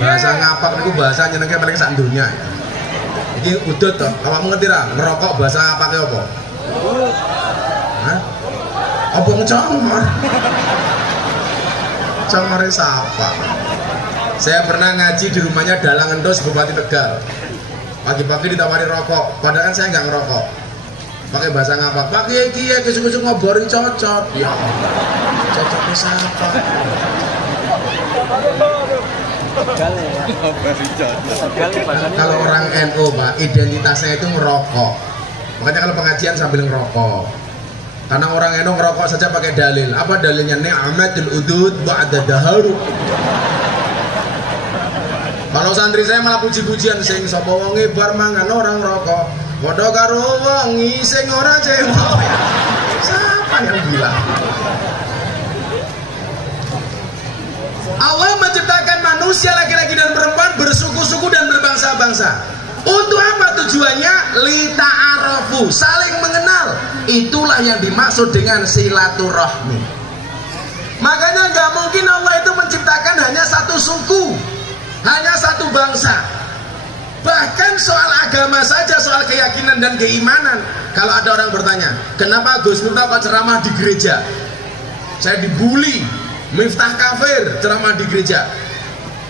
Bahasa ngapak itu bahasa nyenengnya paling sak dunia. Ini udut toh. Kamu ngerti lah? Ngerokok bahasa ngapaknya apa? Hah? Apa ngecongor? Congornya siapa? Saya pernah ngaji di rumahnya Dalang Endos, Bupati Tegal. Pagi-pagi ditawari rokok, padahal kan saya nggak ngerokok. Pakai bahasa ngapak, pakai kia kesuk-kesuk ngoborin cocot. Ya, cocotnya siapa? Kalau orang NU, Pak, identitasnya itu ngerokok. Makanya kalau pengajian sambil ngerokok. Karena orang NU ngerokok saja pakai dalil. Apa dalilnya? Ni'matul udud ba'da daharu. Kalau santri saya malah puji-pujian sing sapa wonge bar mangan orang rokok. Padha karo wong sing ora cebok. Siapa yang bilang? Allah menciptakan manusia laki-laki dan perempuan bersuku-suku dan berbangsa-bangsa. Untuk apa tujuannya? Lita'arafu, saling mengenal. Itulah yang dimaksud dengan silaturahmi. Makanya nggak mungkin Allah itu menciptakan hanya satu suku, hanya satu bangsa. Bahkan soal agama saja, soal keyakinan dan keimanan. Kalau ada orang bertanya, kenapa Gus Miftah kok ceramah di gereja? Saya dibully, Miftah kafir, ceramah di gereja.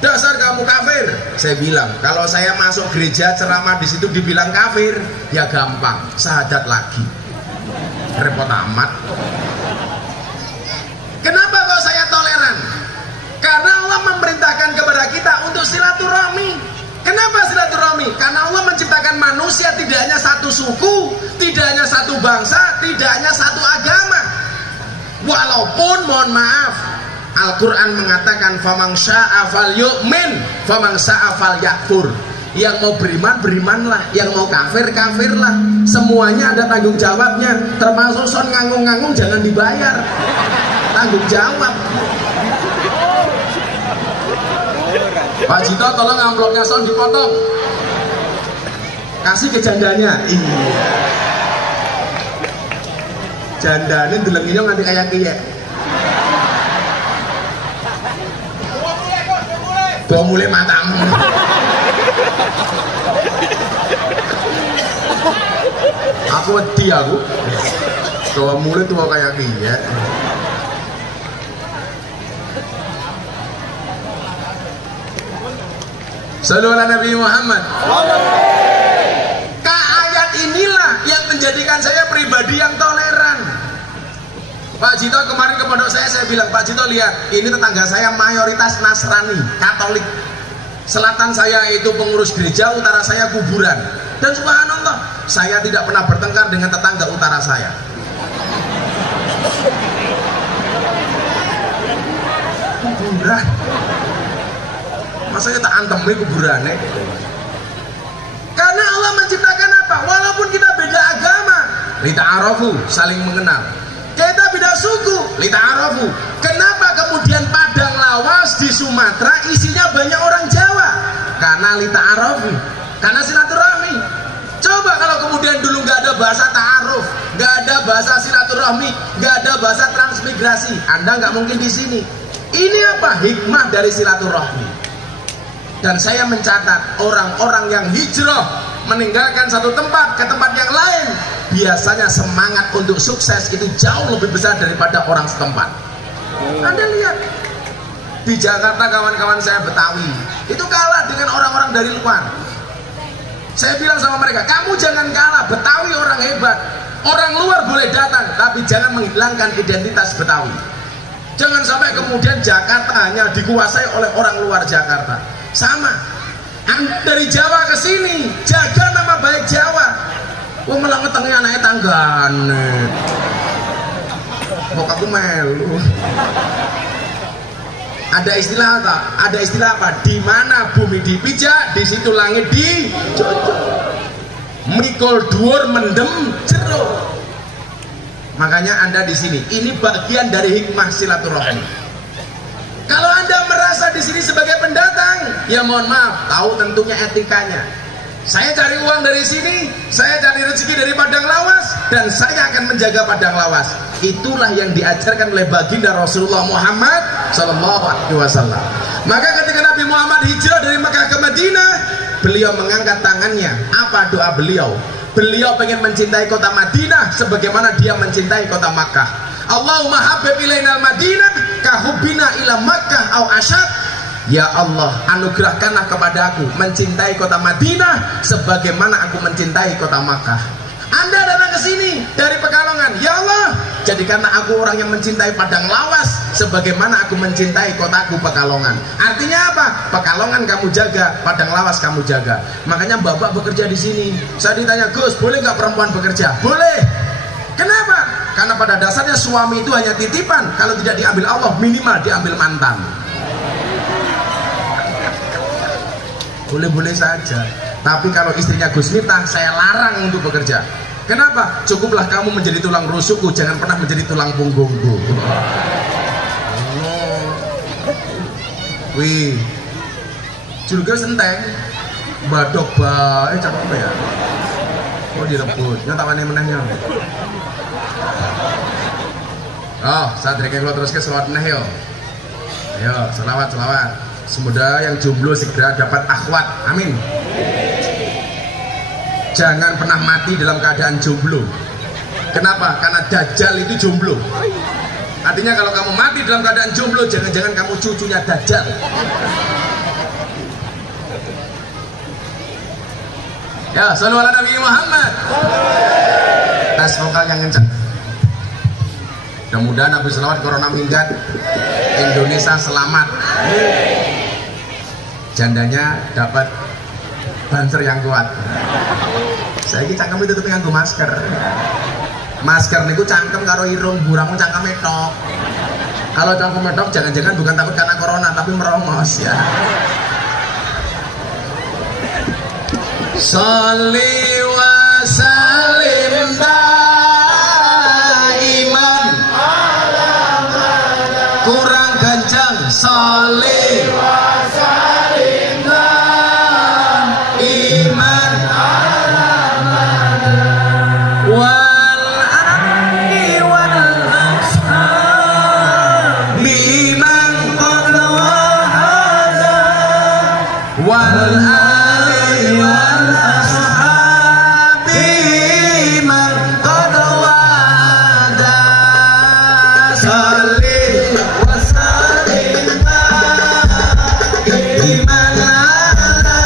Dasar kamu kafir. Saya bilang, kalau saya masuk gereja ceramah di situ dibilang kafir, ya gampang, syahadat lagi. Repot amat. Kenapa kok saya toleran? Karena Allah memerintahkan kepada kita untuk silaturahmi. Kenapa silaturahmi? Karena Allah menciptakan manusia tidak hanya satu suku, tidak hanya satu bangsa, tidak hanya satu agama. Walaupun mohon maaf, Al-Quran mengatakan famang sya'a fal yu'min, famang sya'a fal yakfur. Yang mau beriman, berimanlah. Yang mau kafir, kafirlah. Semuanya ada tanggung jawabnya. Termasuk son nganggung-nganggung jangan dibayar. Tanggung jawab. Pak Jito tolong amplopnya son dipotong. Kasih ke jandanya. Iya. Jandanya delenginya nganti kayak kiye. Bawa mulai matamu. Aku wedi aku. Bawa mulai tua kayak kiye. Sallallahu alaihi Nabi Muhammad. Ayat inilah yang menjadikan saya pribadi yang toleran. Pak Jito kemarin ke pondok saya bilang, Pak Jito lihat, ini tetangga saya mayoritas Nasrani, Katolik. Selatan saya itu pengurus gereja, utara saya kuburan. Dan subhanallah, saya tidak pernah bertengkar dengan tetangga utara saya. Kuburan, masa kita antemi kuburannya? Karena Allah menciptakan apa? Walaupun kita beda agama, lita'arafu, saling mengenal. Kita beda suku, lita'arafu. Kenapa kemudian Padang Lawas di Sumatera isinya banyak orang Jawa? Karena lita'arafu, karena silaturahmi. Coba kalau kemudian dulu nggak ada bahasa ta'aruf, nggak ada bahasa silaturahmi, nggak ada bahasa transmigrasi, Anda nggak mungkin di sini. Ini apa? Hikmah dari silaturahmi. Dan saya mencatat orang-orang yang hijrah meninggalkan satu tempat ke tempat yang lain, biasanya semangat untuk sukses itu jauh lebih besar daripada orang setempat. Anda lihat di Jakarta, kawan-kawan saya Betawi itu kalah dengan orang-orang dari luar. Saya bilang sama mereka, kamu jangan kalah, Betawi orang hebat. Orang luar boleh datang, tapi jangan menghilangkan identitas Betawi. Jangan sampai kemudian Jakarta hanya dikuasai oleh orang luar Jakarta. Sama, Anda dari Jawa ke sini, jaga nama baik Jawa. Wah, malah ngetengnya anaknya tanggane. Kok aku melu. Ada istilah apa? Ada istilah apa? Di mana bumi dipijak, di situ langit dijojok. Mikul dhuwur mendem jero. Makanya Anda di sini. Ini bagian dari hikmah silaturahmi. Kalau Anda merasa di sini sebagai pendatang, ya mohon maaf, tahu tentunya etikanya. Saya cari uang dari sini, saya cari rezeki dari Padang Lawas, dan saya akan menjaga Padang Lawas. Itulah yang diajarkan oleh baginda Rasulullah Muhammad Sallallahu Alaihi Wasallam. Maka ketika Nabi Muhammad hijrah dari Mekah ke Madinah, beliau mengangkat tangannya. Apa doa beliau? Beliau pengen mencintai kota Madinah sebagaimana dia mencintai kota Makkah. Allahumma habib ilainal Madinah kahubina ila Makkah au asyad. Ya Allah, anugerahkanlah kepada aku mencintai kota Madinah sebagaimana aku mencintai kota Makkah. Anda datang ke sini dari Pekalongan, ya Allah, jadikanlah aku orang yang mencintai Padang Lawas sebagaimana aku mencintai kotaku Pekalongan. Artinya apa? Pekalongan kamu jaga, Padang Lawas kamu jaga. Makanya Bapak bekerja di sini. Saya ditanya, Gus, boleh nggak perempuan bekerja? Boleh. Kenapa? Karena pada dasarnya suami itu hanya titipan. Kalau tidak diambil Allah, minimal diambil mantan. Boleh-boleh saja. Tapi kalau istrinya Gus Miftah, saya larang untuk bekerja. Kenapa? Cukuplah kamu menjadi tulang rusukku, jangan pernah menjadi tulang punggungku. Wih, juga senteng, badok bae cakep ya. Oh direbut, nyatawane menehnya. Oh, saat mereka keluar terus ke selawat meneh yo. Ayo, selawat. Semoga yang jomblo segera dapat akhwat. Amin. Jangan pernah mati dalam keadaan jomblo. Kenapa? Karena Dajjal itu jomblo. Artinya kalau kamu mati dalam keadaan jomblo, jangan-jangan kamu cucunya Dajjal. Ya, sallallahu alaihi Nabi Muhammad. Tes vokal yang kencang. Mudah-mudahan habis selawat corona minggat, Indonesia selamat. Jandanya dapat banser yang kuat. Saya ini cangkem itu nganggo masker. Masker niku cangkem karo irung, burangmu cangkem tok. Kalau cangkem tok jangan-jangan bukan takut karena corona tapi merongos ya. Sholli wa sallim daiman. Kurang kencang. Sholli wa sallim daiman wal ali wal ashab biman qad wahada wal ali wal ashab biman qad wahada. Sholli wa sallim daiman ala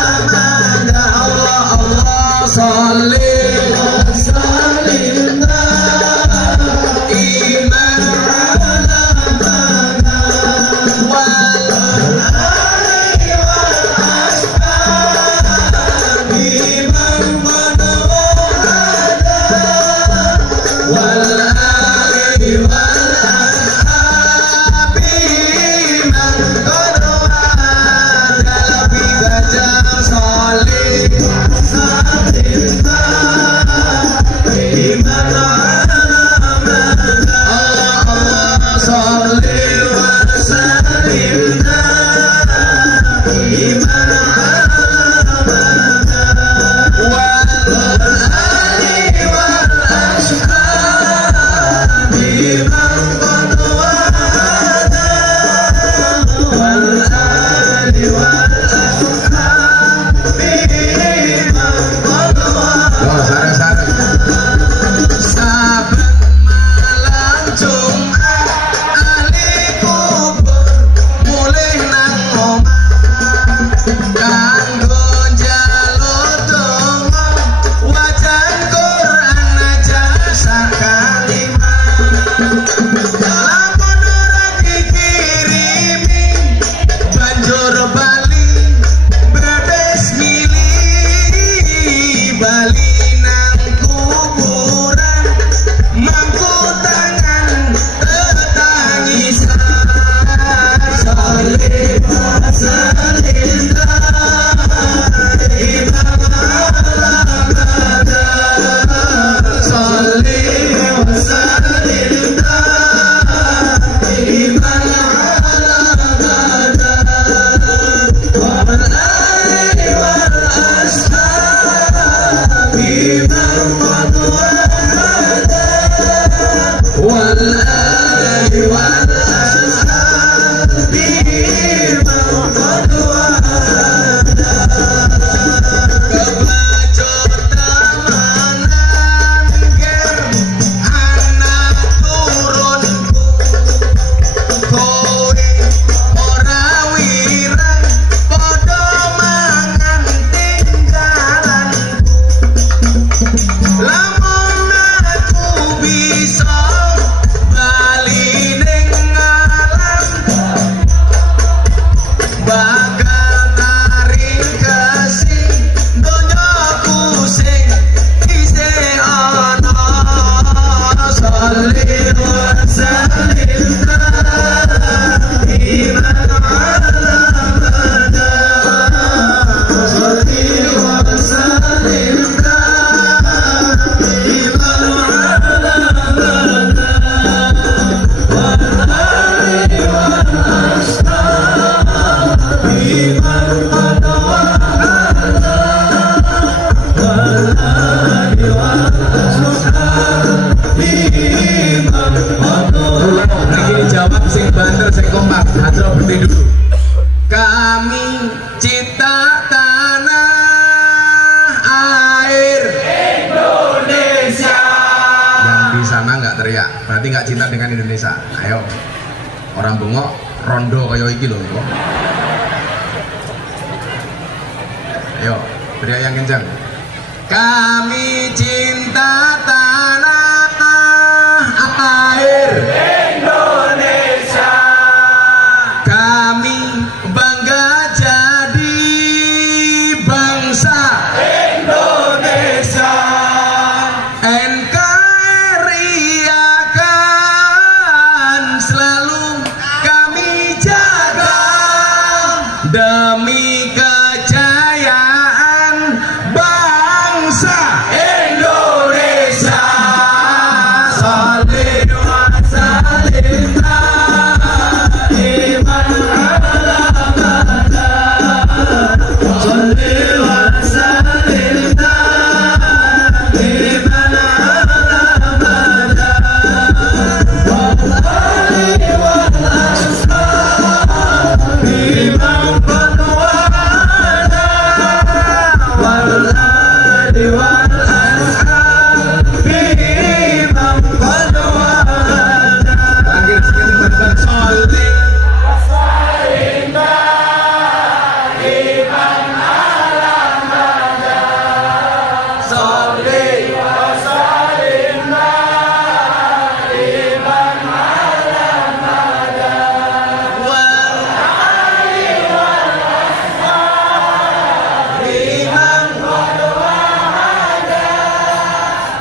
Jawab sing banter sing kompak, hadro berhenti dulu. Kami cinta tanah air Indonesia. Yang di sana nggak teriak, berarti nggak cinta dengan Indonesia. Ayo, orang bengok rondo kayak iki loh. Ayo, teriak yang kencang. Kami cinta tanah air Indonesia. Kami bangga jadi bangsa Indonesia. NKRI akan selalu kami jaga demi kejayaan bangsa Indonesia. Salih wa salim daiman ala abada. Salih wa salim daiman ala abada. Wallahi wal ashabi man qad wa'ada. Wallahi wal ashabi man qad wa'ada. Lagi sekali berkat salih wa salim daiman ala abada. Salih wa salim daiman ala abada. Wallahi wal ashabi man qad wa'ada.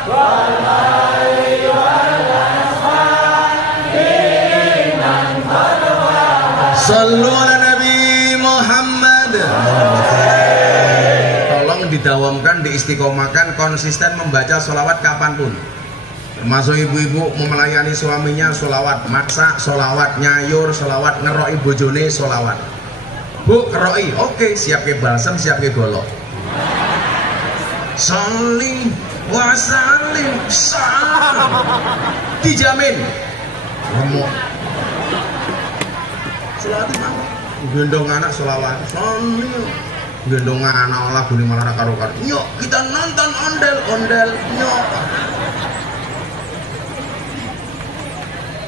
Wallahi wal ashabi man qad wa'ada. Sallu ala Nabi Muhammad. Tolong didawamkan, diistiqomahkan, konsisten membaca sholawat kapanpun. Termasuk ibu-ibu mau melayani suaminya sholawat, maksa sholawat, nyayur sholawat, ngeroi bojone sholawat. Bu, ngeroi, oke, siap ke balsem, siap ke golok. Saling wasalim salam dijamin remuk. Sholawat itu gendong anak sholawat, saling gendong anak lagu ini malah karo-karo. Nyok, kita nonton ondel-ondel, nyok.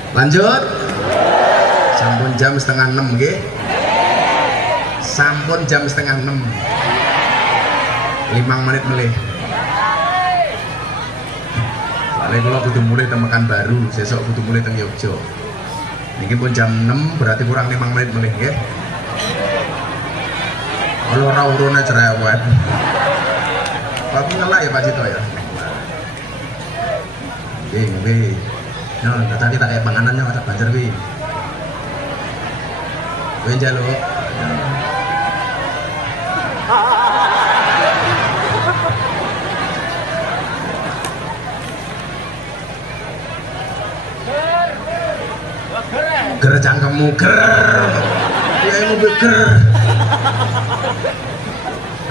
Lanjut. Sampun jam setengah 6 nggih. Sampun jam setengah 6. 5 menit melih. Soalnya kalau kudu mulai temekan baru, sesok kudu mulai teng Yogyo. Niki pun jam 6 berarti kurang 5 menit melih nggih. Kalau ora urune cerewet. Tapi ngelak ya Pak Cito ya. Nggih. Nah, tadi tak kayak panganannya masak banjar wi. Kowe njaluk. Ger cangkemmu ger. Ya mobil ger.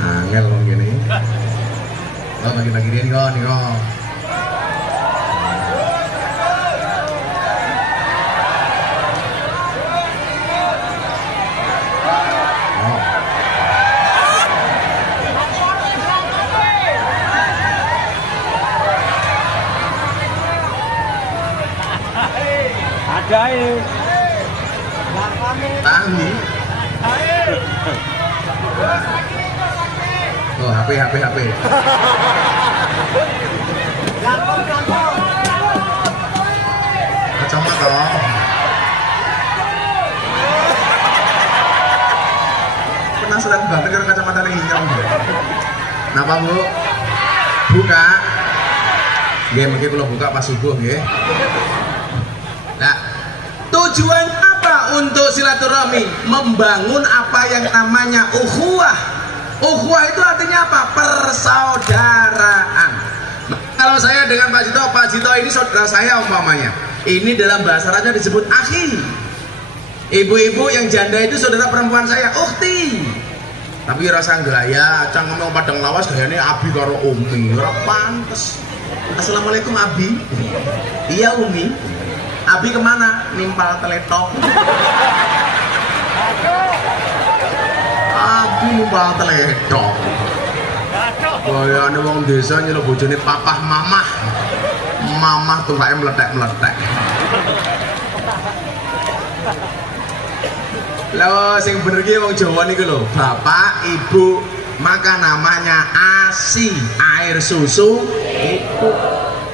Angel kok gini. Oh bagi-bagi dia nih kok. Tahu. Oh, HP. Kacamata. Penasaran banget dengan kacamata yang hitam. Napa, Bu? Buka. Nggih, mengki kula buka pas subuh nggih. Nah, tujuannya apa untuk silaturahmi? Membangun apa yang namanya ukhuwah. Ukhuwah itu artinya apa? Persaudaraan. Kalau saya dengan Pak Cito ini saudara saya umpamanya. Ini dalam bahasa Arabnya disebut akhi. Ibu-ibu yang janda itu saudara perempuan saya, ukhti. Tapi rasa gaya, cang ngomong padang lawas gayane Abi karo Umi, ora pantes. Assalamualaikum Abi. Iya Umi. Abi kemana? Nimpal teletok. Abi nimpal teletok. Gayane wong desa nyeluk bojone papah mamah. Mamah tumpake meletek-meletek. Lho sing bener ki wong Jawa niku lho, bapak, ibu, maka namanya ASI, air susu ibu.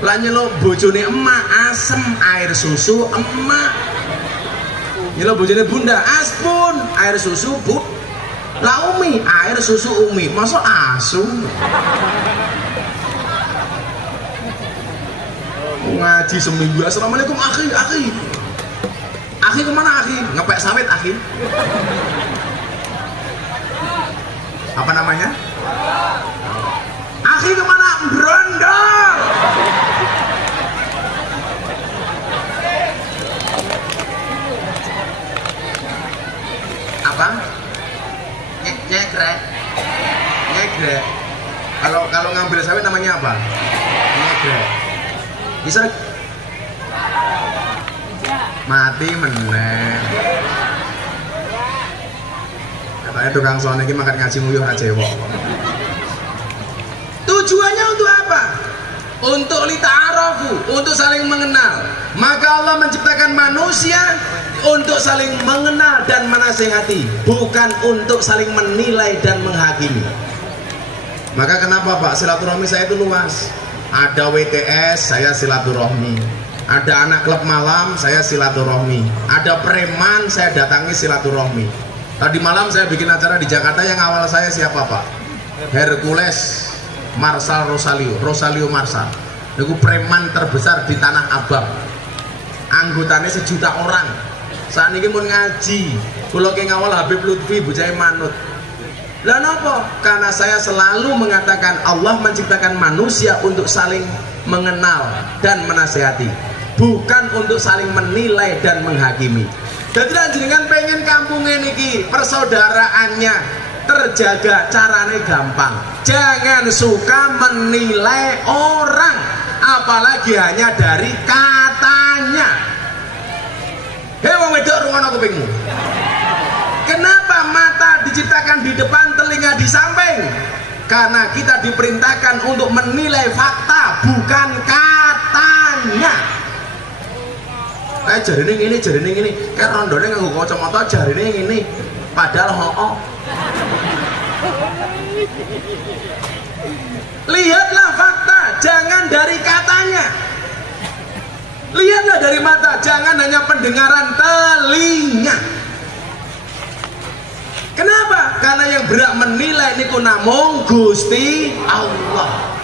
Lah nyeluk bojone emak, asem, air susu emak. Nyeluk bojone bunda, aspun, air susu bu. Lah Umi, air susu Umi, masa asu? Ngaji seminggu, assalamualaikum akhi, akhi. Akhi kemana akhi? Ngepek sawit akhi. Apa namanya? Akhi kemana? Brondol. Apa? Nyegrek. Nyegrek. Kalau ngambil sawit namanya apa? Nyegrek. Bisa mati meneh. Katanya tukang soal ini makan ngaji nguyuh aja wong. Tujuannya untuk apa? Untuk lita'arafu, untuk saling mengenal. Maka Allah menciptakan manusia untuk saling mengenal dan menasihati, bukan untuk saling menilai dan menghakimi. Maka kenapa Pak, silaturahmi saya itu luas. Ada WTS, saya silaturahmi. Ada anak klub malam, saya silaturahmi. Ada preman, saya datangi silaturahmi. Tadi malam saya bikin acara di Jakarta yang awal saya siapa Pak? Hercules Marsal Rosalio Marsal. Itu preman terbesar di Tanah Abang. Anggotanya 1 juta orang. Saat ini mau ngaji. Kalau ke ngawal Habib Lutfi bujai manut. Lah napa? Karena saya selalu mengatakan Allah menciptakan manusia untuk saling mengenal dan menasihati, bukan untuk saling menilai dan menghakimi. Jadi jenengan pengen kampungnya niki persaudaraannya terjaga, carane gampang. Jangan suka menilai orang, apalagi hanya dari katanya. Hei wong wedok rungono kupingmu. Kenapa mata diciptakan di depan, telinga di samping? Karena kita diperintahkan untuk menilai fakta, bukan katanya. Jarine ngene, kayak rondone nganggo kacamata jarine ngene. Padahal hooh. Lihatlah fakta, jangan dari katanya. Lihatlah dari mata, jangan hanya pendengaran telinga. Kenapa? Karena yang berhak menilai niku namung Gusti Allah.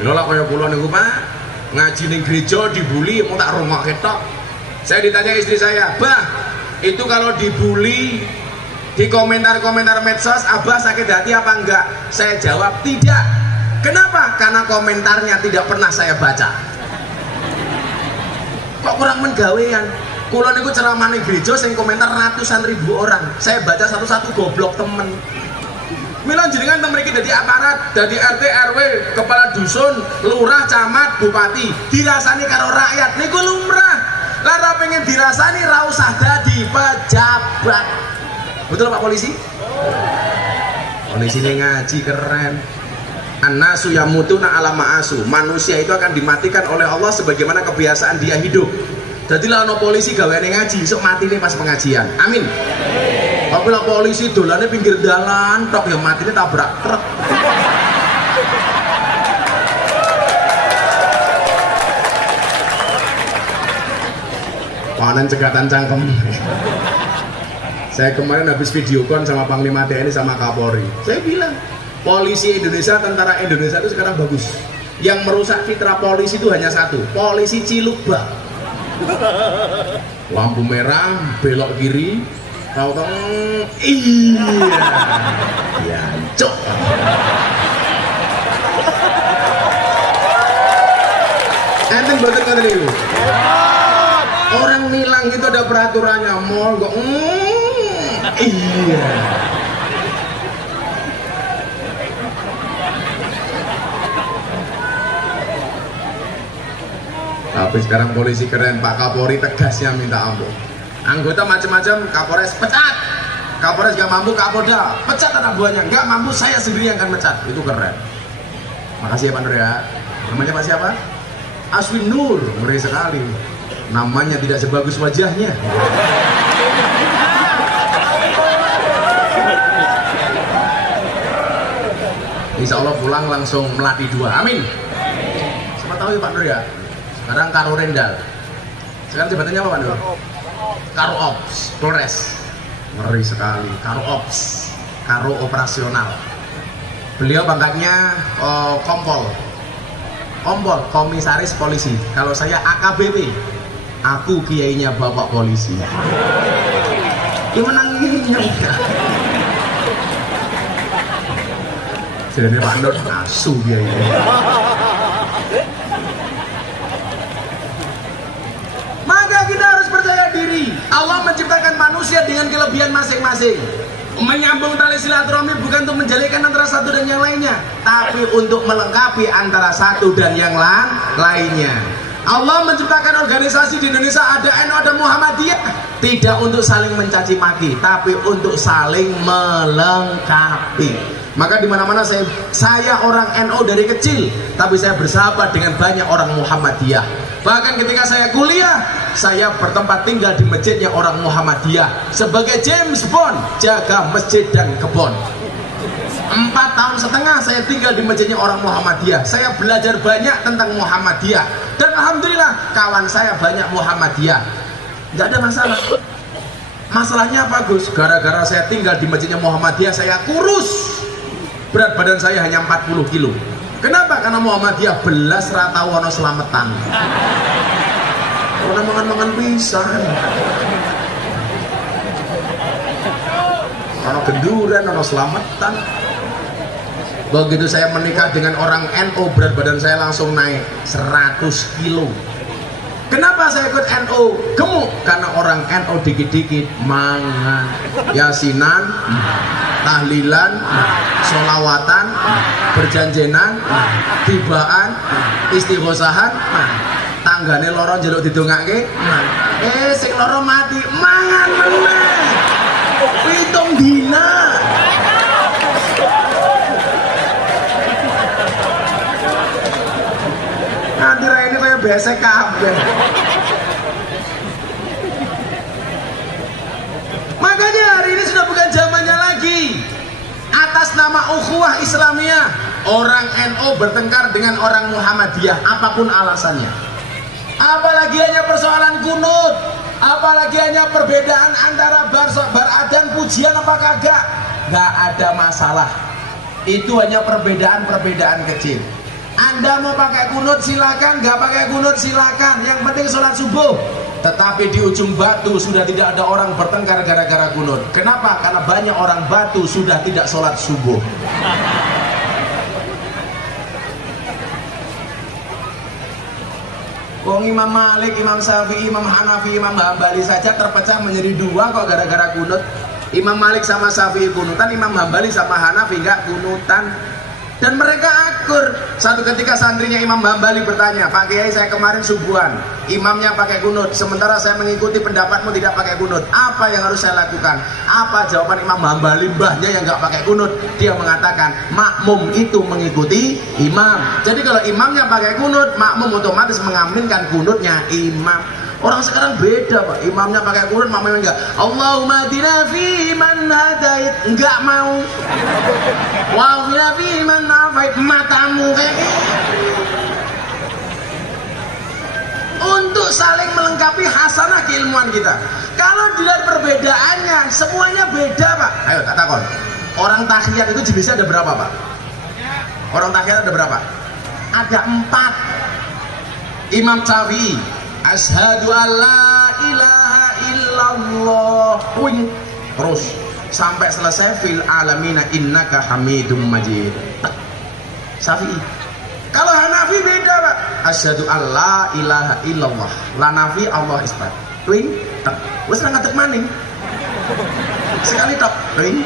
Lha kaya kula niku Pak, ngaji ning gereja dibully mau tak rungokke tok. Saya ditanya istri saya, "Bah, itu kalau dibully di komentar-komentar medsos, Abah sakit hati apa enggak?" Saya jawab, "Tidak." Kenapa? Karena komentarnya tidak pernah saya baca. Kok kurang menggawean? Kulo niku ceramah ning gereja sing komentar ratusan ribu orang. Saya baca satu-satu goblok temen. Mila jenengan mriki dadi aparat, dadi RT RW, kepala dusun, lurah, camat, bupati, dirasani karo rakyat niku lumrah. Lah ra pengen dirasani ra usah dadi pejabat. Betul Pak Polisi? Polisi ini ngaji keren. An-nasu yamutuna ala ma'asu. Manusia itu akan dimatikan oleh Allah sebagaimana kebiasaan dia hidup. Jadi lah no polisi gaweane ngaji, sok mati nih pas pengajian. Amin. Tapi lah polisi dolannya pinggir jalan, tok yang mati nih tabrak truk. Panen cegatan cangkem. Saya kemarin habis video call sama Panglima TNI sama Kapolri. Saya bilang, polisi Indonesia, tentara Indonesia itu sekarang bagus. Yang merusak citra polisi itu hanya satu, polisi Cilukbak. Lampu merah, belok kiri, tahu-tahu iya, jancuk. Enten boten ngoten niku. Orang nilang itu ada peraturannya, mall kok. Iya. Tapi sekarang polisi keren, Pak Kapolri tegasnya minta ampun. Anggota macam-macam, Kapolres pecat. Kapolres gak mampu, Kapolda pecat anak buahnya. Gak mampu, saya sendiri yang akan pecat. Itu keren. Makasih ya Pak Nur ya. Namanya Pak siapa? Aswin Nur. Ngeri sekali. Namanya tidak sebagus wajahnya. Insya Allah pulang langsung melatih 2. Amin. Siapa tahu ya Pak Nur ya. Sekarang Karo Rendal. Sekarang jabatannya apa Pak Nur? Karo Ops, Polres. Ngeri sekali, Karo Ops, Karo Operasional. Beliau pangkatnya Kompol, Komisaris Polisi. Kalau saya AKBP, aku kiainya Bapak Polisi. Gimana ini? Jadi Pak Nur asu dia ini. Maka kita harus percaya diri. Allah menciptakan manusia dengan kelebihan masing-masing. Menyambung tali silaturahmi bukan untuk menjadikan antara satu dan yang lainnya, tapi untuk melengkapi antara satu dan yang lainnya. Allah menciptakan organisasi di Indonesia, ada NU, ada Muhammadiyah, tidak untuk saling mencaci maki, tapi untuk saling melengkapi. Maka di mana-mana saya orang NU dari kecil, tapi saya bersahabat dengan banyak orang Muhammadiyah. Bahkan ketika saya kuliah, saya bertempat tinggal di masjidnya orang Muhammadiyah sebagai James Bond, jaga masjid dan kebon. 4,5 tahun saya tinggal di masjidnya orang Muhammadiyah. Saya belajar banyak tentang Muhammadiyah, dan alhamdulillah kawan saya banyak Muhammadiyah. Gak ada masalah. Masalahnya apa Gus? Gara-gara saya tinggal di masjidnya Muhammadiyah, saya kurus. Berat badan saya hanya 40 kilo. Kenapa? Karena Muhammadiyah belas rata wono selametan. Orang mangan-mangan pisan. Ono genduran, ono selametan. Begitu saya menikah dengan orang NU, berat badan saya langsung naik 100 kilo. Kenapa saya ikut NU? Gemuk. Karena orang NU dikit-dikit mangan yasinan, tahlilan, sholawatan, berjanjenan, tibaan, istighosahan, tanggane loro njaluk didongake, sing loro mati mangan meneh 7 dina. Nanti ini kayak biasa kabeh. Makanya hari ini sudah bukan zamannya lagi. Atas nama ukhuwah Islamiyah, orang NU bertengkar dengan orang Muhammadiyah, apapun alasannya. Apalagi hanya persoalan kunut, apalagi hanya perbedaan antara bar adzan pujian apa kagak, gak ada masalah. Itu hanya perbedaan kecil. Anda mau pakai kunut silakan, nggak pakai kunut silakan. Yang penting sholat subuh. Tetapi di ujung Batu sudah tidak ada orang bertengkar gara-gara kunut. Kenapa? Karena banyak orang Batu sudah tidak sholat subuh. Wong Imam Malik, Imam Syafi'i, Imam Hanafi, Imam Hambali saja terpecah menjadi 2 kok gara-gara kunut. Imam Malik sama Syafi'i kunutan, Imam Hambali sama Hanafi nggak kunutan. Dan mereka akur. Satu ketika santrinya Imam Hambali bertanya, Pak Kiai saya kemarin subuhan, imamnya pakai kunut, sementara saya mengikuti pendapatmu tidak pakai kunut, apa yang harus saya lakukan? Apa jawaban Imam Hambali, mbahnya yang nggak pakai kunut? Dia mengatakan, makmum itu mengikuti imam. Jadi kalau imamnya pakai kunut, makmum otomatis mengaminkan kunutnya imam. Orang sekarang beda Pak, imamnya pakai kunut, makmumnya enggak. Allahumma hadina fi man hadait, enggak mau. Wa hadina fi man afait, matamu kayak gitu. Untuk saling melengkapi hasanah keilmuan kita. Kalau dilihat perbedaannya, semuanya beda Pak. Ayo tak takon. Orang tahiyat itu jenisnya ada berapa Pak? Orang tahiyat ada berapa? Ada 4. Imam Syafi'i, asyhadu alla ilaha illallah. Terus sampai selesai fil alamina innaka hamidum majid. Syafi'i. Kalau Hanafi beda Pak. Asyhadu alla ilaha illallah. La nafi Allah isbat. twing tek wis ra ngadeg maning sekali tok twing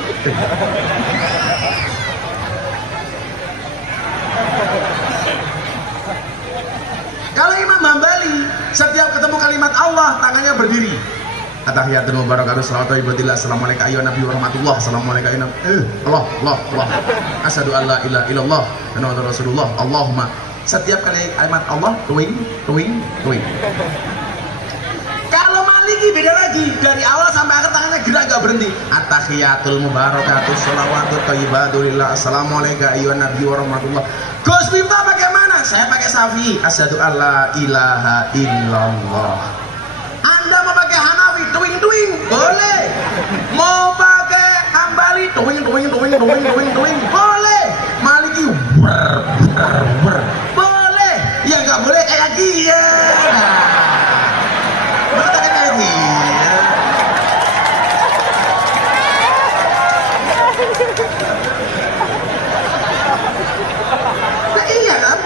Kalau Imam Hambali setiap ketemu kalimat Allah tangannya berdiri. Atahiyatul mubarakatuh salawatu ibadillah assalamualaikum ayyuhan nabi wa rahmatullah assalamualaikum Allah asyhadu an la ilaha illallah wa anna rasulullah Allahumma setiap kalimat Allah twing. Kalau Maliki beda lagi dari awal sampai akhir tangannya gerak gak berhenti. Atahiyatul mubarakatuh salawatu ibadillah assalamualaikum ayyuhan nabi wa rahmatullah. Gus Miftah bagaimana? Saya pakai Syafi'i. Asyhadu alla ilaha illallah. Anda mau pakai Hanafi, twing, boleh. Mau pakai Hambali, twing, boleh. Maliki, boleh. Ya nggak boleh kayak dia. Mana tak kayak dia? Iya kan?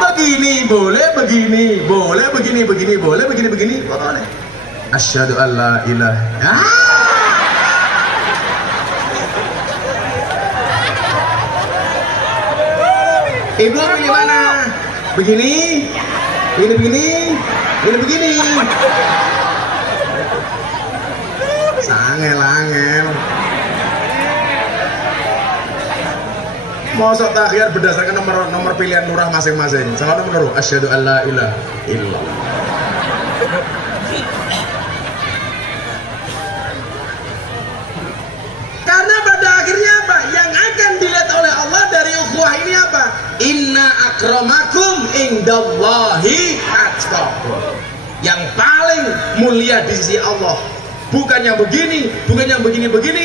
Begini boleh, begini boleh, begini boleh. Asyhadu an la ilaha. Ibu bagaimana? Begini, begini. Angel. Mosok tahiyat berdasarkan nomor pilihan lurah masing-masing. Salah nomor asyhadu an la ilaha illallah. Karena pada akhirnya apa? Yang akan dilihat oleh Allah dari ukhuwah ini apa? Inna akramakum indallahi atqakum. Yang paling mulia di sisi Allah. Bukan yang begini,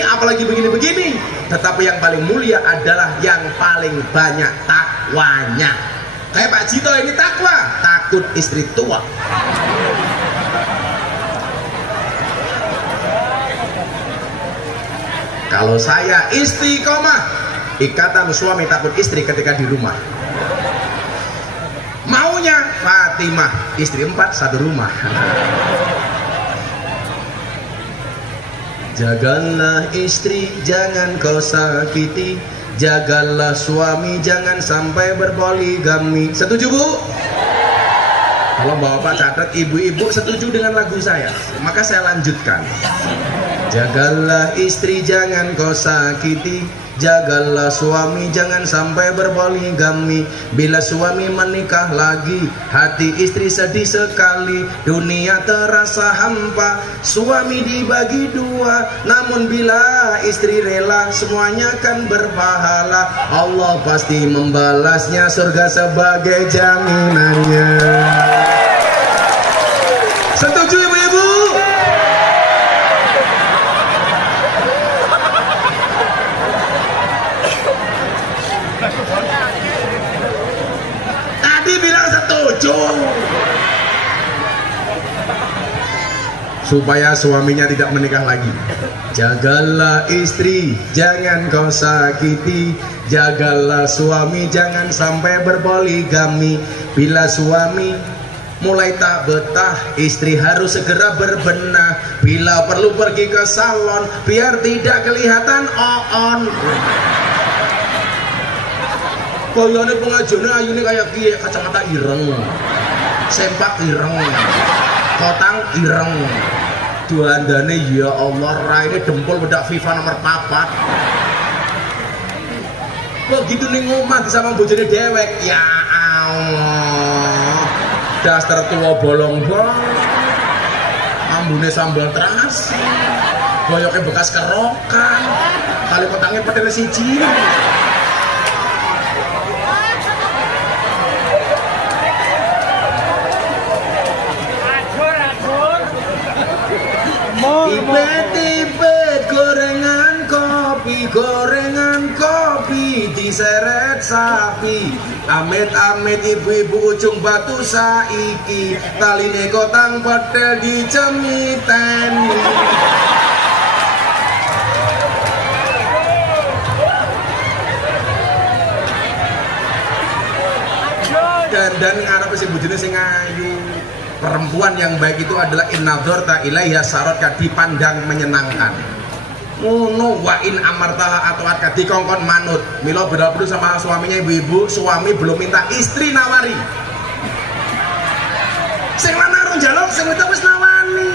apalagi begini. Tetapi yang paling mulia adalah yang paling banyak takwanya. Kayak Pak Jito ini takwa, takut istri tua. Kalau saya istiqomah, ikatan suami takut istri ketika di rumah. Maunya Fatimah, istri 4 satu rumah. Jagalah istri, jangan kau sakiti. Jagalah suami, jangan sampai berpoligami. Setuju Bu? Kalau bapak catat, ibu-ibu setuju dengan lagu saya, maka saya lanjutkan. Jagalah istri, jangan kau sakiti. Jagalah suami, jangan sampai berpoligami. Bila suami menikah lagi, hati istri sedih sekali. Dunia terasa hampa, suami dibagi 2. Namun bila istri rela, semuanya akan berpahala. Allah pasti membalasnya, surga sebagai jaminannya. Setuju ibu-ibu? Tadi bilang setuju. Supaya suaminya tidak menikah lagi. Jagalah istri, jangan kau sakiti. Jagalah suami, jangan sampai berpoligami. Bila suami mulai tak betah, istri harus segera berbenah. Bila perlu pergi ke salon, biar tidak kelihatan on. Koyone pengajiannya ayune kayak kiye, kacamata ireng, sempak ireng, kotang ireng, duandane ya Allah, raine dempul bedak FIFA nomor 4. Kok gitu ning omah disama bojone dewek, ya Allah. Dasar tua bolong-bolong, ambune sambal terasi, boyoknya bekas kerokan, kali kotangnya petel siji. Tipet-tipet gorengan kopi diseret sapi. Amit-amit ibu-ibu ujung batu saiki, taline kotang petel dicemiten. Dan ngarep sing bojone sing ayu. Perempuan yang baik itu adalah innadzarta ilaiha sarotka, dipandang menyenangkan. Ngono wa in amartaha atau atka dikongkon manut. Milo berlalu sama suaminya, ibu-ibu, suami belum minta, istri nawari. Sing lanang rong njaluk, sing wedok wis nawani.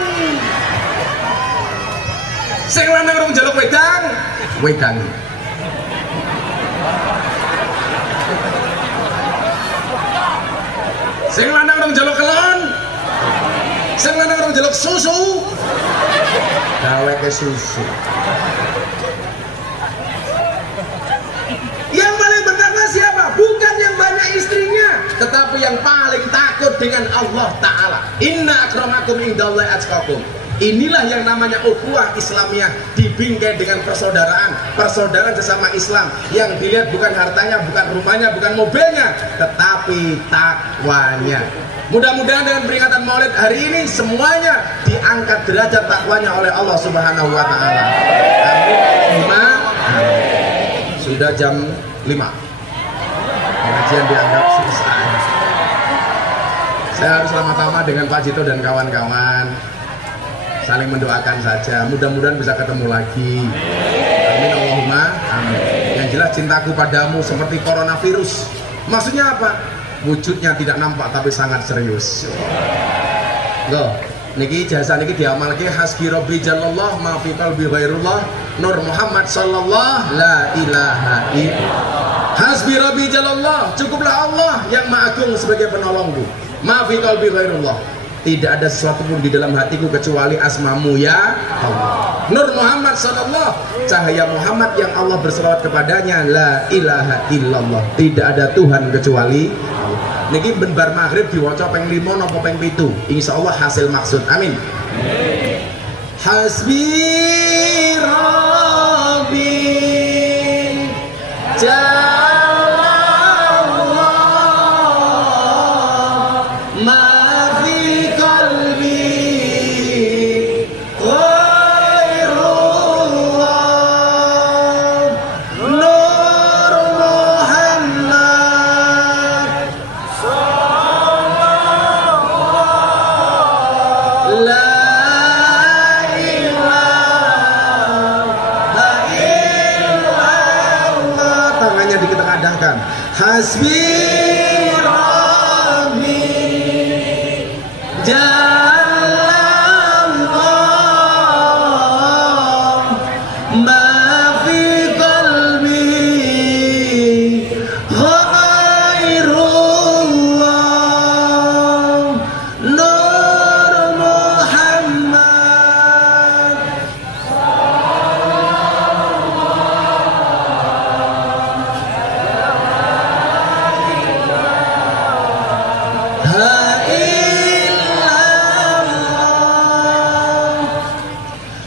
Sing lanang rong njaluk wedang, wedang. Sing lanang rong njaluk kelon, sing lanang rong njaluk susu, gawe ke susu. Yang paling bertakwa siapa? Bukan yang banyak istrinya, tetapi yang paling takut dengan Allah Ta'ala. Inna akramakum indallahi atqakum. Inilah yang namanya ukhuwah Islamiyah, dibingkai dengan persaudaraan, persaudaraan sesama Islam. Yang dilihat bukan hartanya, bukan rumahnya, bukan mobilnya, tetapi takwanya. Mudah-mudahan dengan peringatan Maulid hari ini semuanya diangkat derajat takwanya oleh Allah Subhanahu wa Ta'ala. Amin. Sudah jam 5. Pengajian dianggap selesai. Saya harus lama-lama dengan Pak Jito dan kawan-kawan. Saling mendoakan saja, mudah-mudahan bisa ketemu lagi. Amin Allahumma amin. Yang jelas cintaku padamu seperti coronavirus. Maksudnya apa? Wujudnya tidak nampak tapi sangat serius. Loh, niki jasa niki diamalke hasbi rabbi jallallah ma fi qalbi ghairullah Nur Muhammad sallallahu la ilaha illallah. Hasbi rabbi jallallah, cukuplah Allah yang maha agung sebagai penolongku. Ma fi qalbi ghairullah. Tidak ada sesuatu pun di dalam hatiku kecuali asmamu ya Allah. Nur Muhammad sallallahu, cahaya Muhammad yang Allah berselawat kepadanya, la ilaha illallah. Tidak ada Tuhan kecuali Allah. Niki benbar maghrib diwaca peng 5 napa peng 7. Insyaallah hasil maksud. Amin. Hasbi rabbi Hasbi rabbi jallallah ma fi qalbi ghairullah Nur Muhammad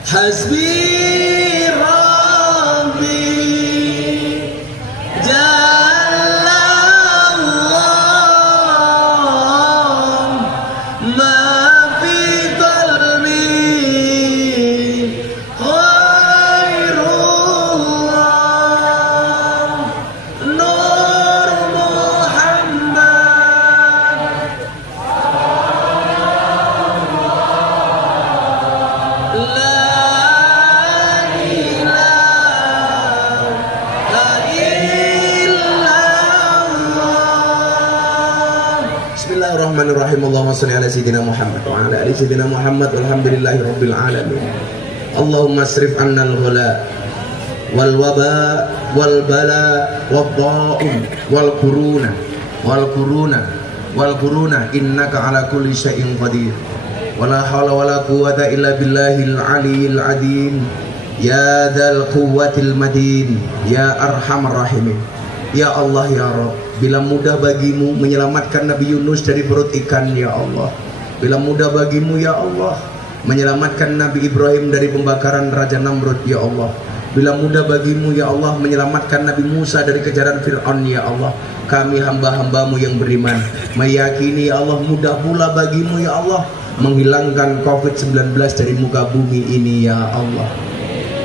Hasbi rabbi jallallah ma fi qalbi ghairullah Nur Muhammad Bismillahirrahmanirrahim. Allahumma shalli ala sayyidina Muhammad wa ala ali sayyidina Muhammad walhamdulillahi rabbil alamin. Allahumma asrif anna al-ghala wal waba wal bala wad dha'un wal quruna innaka ala kulli syai'in qadir. Wala hawla wala quwwata illa billahil aliyyil azim. Ya dzal quwwatil matin, ya arhamar rahimin. Ya Allah ya Rabb, bila mudah bagimu menyelamatkan Nabi Yunus dari perut ikan ya Allah. Bila mudah bagimu ya Allah menyelamatkan Nabi Ibrahim dari pembakaran Raja Namrud ya Allah. Bila mudah bagimu ya Allah menyelamatkan Nabi Musa dari kejaran Fir'aun ya Allah. Kami hamba-hambamu yang beriman meyakini ya Allah mudah pula bagimu ya Allah menghilangkan COVID-19 dari muka bumi ini ya Allah.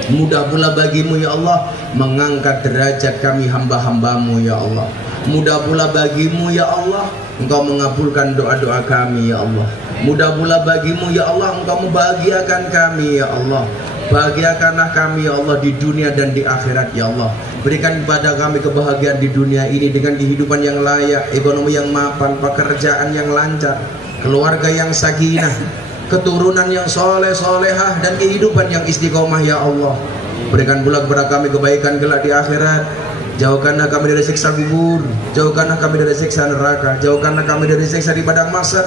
Mudah pula bagimu ya Allah mengangkat derajat kami hamba-hambamu ya Allah. Mudah pula bagimu ya Allah Engkau mengabulkan doa-doa kami ya Allah. Mudah pula bagimu ya Allah, Engkau membahagiakan kami ya Allah. Bahagiakanlah kami ya Allah di dunia dan di akhirat ya Allah. Berikan kepada kami kebahagiaan di dunia ini dengan kehidupan yang layak, ekonomi yang mapan, pekerjaan yang lancar, keluarga yang sakinah, keturunan yang soleh solehah, dan kehidupan yang istiqomah ya Allah. Berikan pula kepada kami kebaikan kelak di akhirat. Jauhkanlah kami dari siksa kubur, jauhkanlah kami dari siksa neraka, jauhkanlah kami dari siksa di padang mahsyar,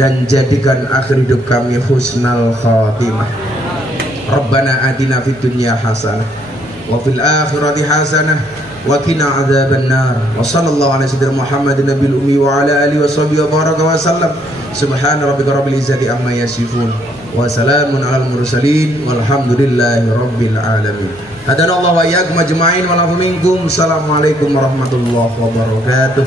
dan jadikan akhir hidup kami husnal khatimah. Rabbana atina fid dunya hasanah wa fil akhirati hasanah wa qina adzabannar. Wa sallallahu ala sayyidina Muhammadin nabiyil ummi wa ala alihi wa sahbihi wa baraka wa sallam. Subhana rabbika rabbil izzati amma yasifun wa salamun alal mursalin walhamdulillahi rabbil alamin. Hadanallahu wa iyyakum ajma'in wa lafu minkum. Assalamualaikum warahmatullahi wabarakatuh.